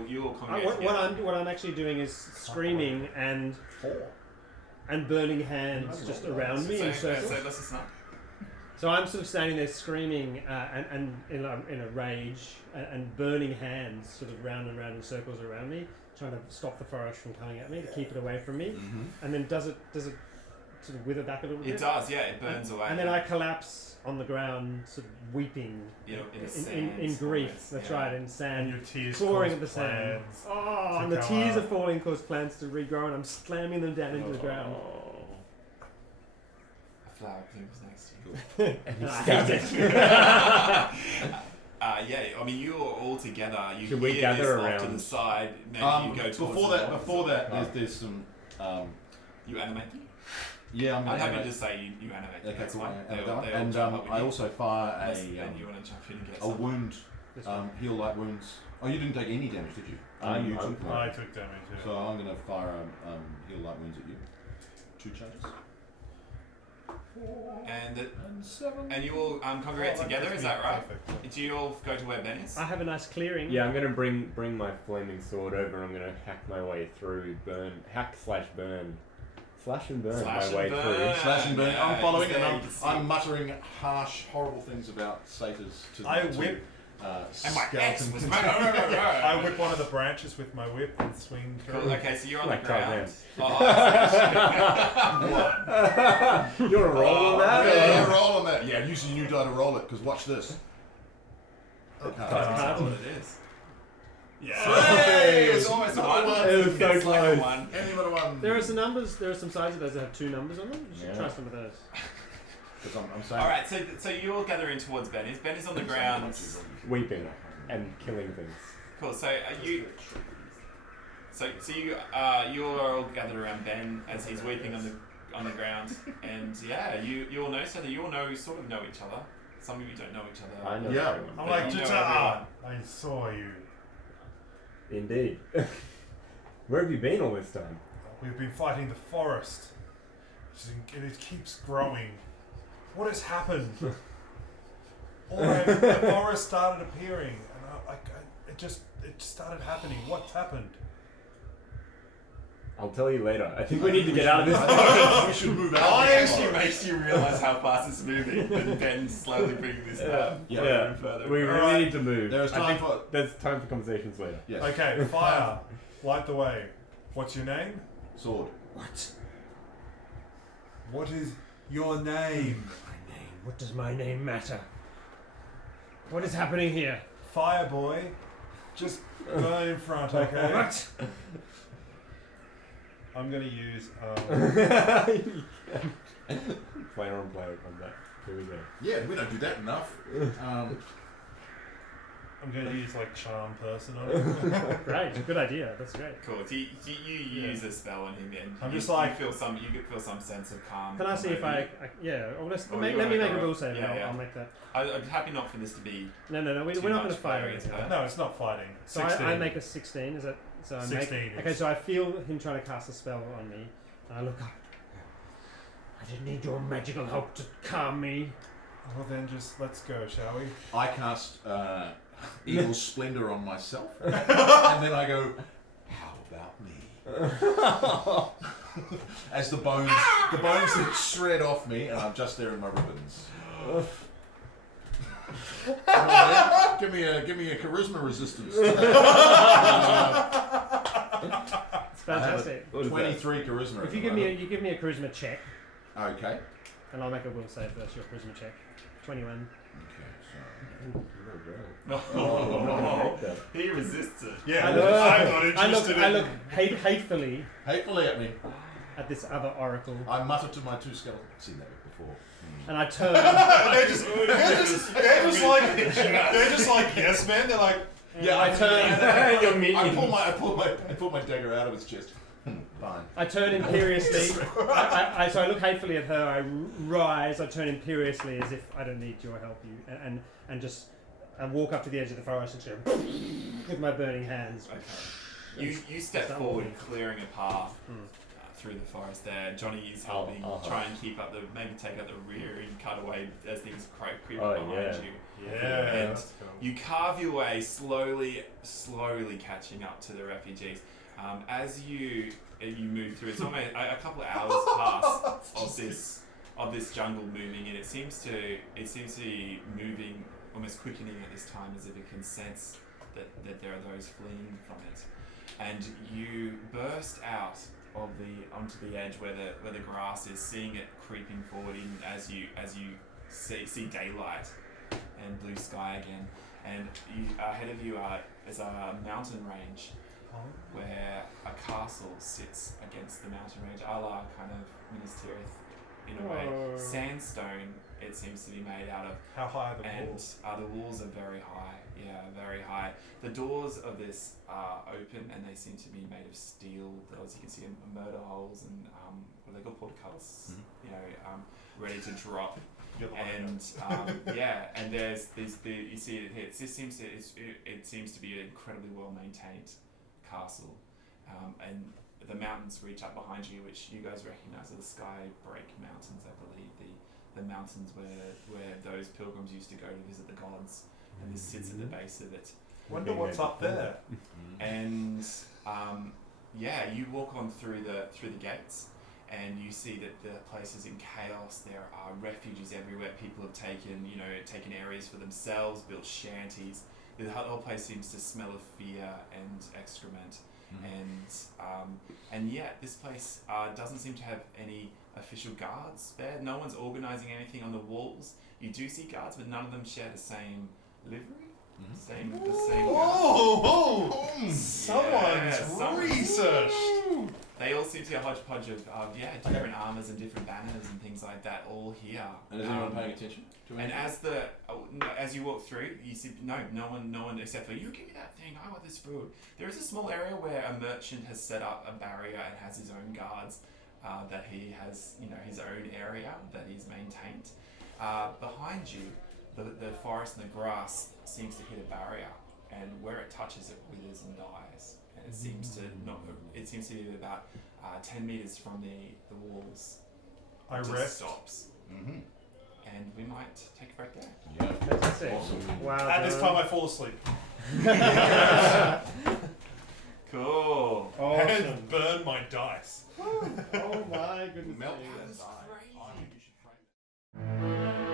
You all congregate together. What I'm actually doing is screaming and burning hands just around me in circles. So let's listen up. So I'm sort of standing there screaming and in a rage and burning hands sort of round and round in circles around me, trying to stop the forest from coming at me, to keep it away from me. Mm-hmm. And then does it sort of wither back a little bit? It does, yeah. It burns away. And then I collapse on the ground, sort of weeping in grief. almost, That's yeah. right, in And sand. your tears Clawing cause at the sand. plans. Oh, to and the go tears out. are falling cause plants to regrow, and I'm slamming them down into the ground. A flower blooms next to you. And he I stabs hate it. Yeah, I mean, you're all together. You Should we hear gather this off around? to the side. Maybe you go towards Before that, Oh. there's some. You animate them? Yeah, I'm I'm gonna happy to animate. just say you animate them. Okay, That's cool. fine. And, They all jump up with I you. also fire Unless then you a want to jump in and get a some. wound. This one. Heal light wounds. Oh, you didn't take any damage, did you? I'm- you I'm took fine. one. I took damage. Yeah. So I'm gonna fire heal light wounds at you. 2 charges. And you all congregate Oh, that together, fits is me that right? perfect. Do you all go to where Ben is? I have a nice clearing. Yeah, I'm gonna bring my flaming sword over. I'm gonna hack my way through, burn, slash and burn Slash my and way burn. through. Slash and burn. Yeah, I'm following he's and there, I'm, you can see I'm it. muttering harsh, horrible things about satyrs to I to, whip. And my ex skeleton was contingent. I whip one of the branches with my whip and swing through. Cool. Okay, so you're on Like the ground. Tarzan. Oh, You wanna roll on that? Yeah, roll on that. Yeah, use your new die to roll it, because watch this. Okay. that's what it is. Yeah. Hey, It's almost a not one. It was so It's like a close. one. Anybody one? There are some numbers. There are some sides of those that have 2 numbers on them. You should Yeah. try some of those. 'Cause I'm saying. All right, so you all gather in towards Ben. Ben is on the ground. Weeping and killing things. Cool. So you. So you're all gathered around Ben as he's weeping on the ground, and yeah, you all know each other. You all sort of know each other. Some of you don't know each other. I know Yeah. everyone. I'm like, You know Jata, I saw you. Indeed. Where have you been all this time? We've been fighting the forest. It keeps growing. What has happened? The forest started appearing, and it started happening. What's happened? I'll tell you later. I think we need to get out of this. We should move out. It actually makes you realise how fast it's moving, and Ben slowly bringing this down. Yeah. Further. We really Alright. need to move. There's I time think for. there's time for conversations later. Yes. Okay, fire. Light the way. What's your name? Sword. What is your name? What does my name matter? What is happening here? Fire boy. Just go in front, okay? What? I'm gonna use. Player on player combat. Here we go. Yeah, we don't do that enough. I'm gonna use like charm person on it. Great, good idea. That's great. Cool. So you use a spell on him, and I'm you, just like- you could feel some sense of calm. Can I see if come over I you. yeah? Well, Or let you me wanna make go a will up? save. Yeah, and yeah. I'll make that. I'm happy not for this to be. No, we're Too not going much to fight player or anything. against Like No, it's not fighting. so 16. I make a 16. Is that so? I 16 Make, is- okay, so I feel him trying to cast a spell on me, and I look up. I didn't need your magical help to calm me. Well then, just let's go, shall we? I cast evil splendor on myself, and then I go, how about me? As the bones shred off me, and I'm just there in my ribbons. Give me a charisma resistance. It's fantastic. 23 charisma. If you give me a charisma check, Okay. and I'll make a will save first. Your charisma check, 21. He resists it. Yeah, I'm not interested I in. look hatefully Hatefully at me. at this other oracle, I mutter to my two skeletons. I've seen that before. and I turn. they're just like yes, man. They're like, Yeah, I turn. Your I minions. pull my dagger out of its chest. Fine. I turn imperiously. So I look hatefully at her. I rise. I turn imperiously as if I don't need your help. And just walk up to the edge of the forest and just with my burning hands. Okay. You step forward, clearing a path through the forest there. Johnny is helping try and keep up maybe take up the rear and cut away as things creep behind you. yeah, And that's cool. you carve your way slowly catching up to the refugees. As you move through, it's almost a couple of hours pass of this jungle moving, and it seems to be moving, almost quickening at this time, as if it can sense that there are those fleeing from it. And you burst out onto the edge where the grass is, seeing it creeping forward in as you see daylight and blue sky again. And ahead of you is a mountain range where a castle sits against the mountain range, a la kind of Minas Tirith in a way. Sandstone, it seems to be made out of. How high are the And walls? the walls are very high. Yeah, very high. The doors of this are open, and they seem to be made of steel. As you can see, murder holes and what they call portcullis. Ready to drop. You're the one And and there's you see it here. It seems to be an incredibly well maintained castle, and the mountains reach up behind you, which you guys recognise are the Sky Break Mountains, I believe. The mountains where those pilgrims used to go to visit the gods, and this sits at the base of it. Wonder what's up there. And you walk on through the gates, and you see that the place is in chaos. There are refuges everywhere. People have taken areas for themselves, built shanties. The whole place seems to smell of fear and excrement. And yet this place doesn't seem to have any official guards spared. No one's organising anything on the walls. You do see guards, but none of them share the same livery. The same guard. Someone's research. They all seem to be a hodgepodge of different armours and different banners and things like that all here. And is anyone paying attention to And anything? as you walk through, you see no one except for you. Give me that thing. I want this food. There is a small area where a merchant has set up a barrier and has his own guards. That he has, his own area that he's maintained. Behind you, the forest and the grass seems to hit a barrier, and where it touches, it withers and dies. And it seems to not. It seems to be about 10 meters from the walls. I It just rest. stops. Mm-hmm. And we might take a break there. Yeah. Fantastic. Awesome. Wow. At this time, I fall asleep Cool. Awesome. and burn my dice. Oh my goodness. Melt me. that die. crazy. I think you should try that.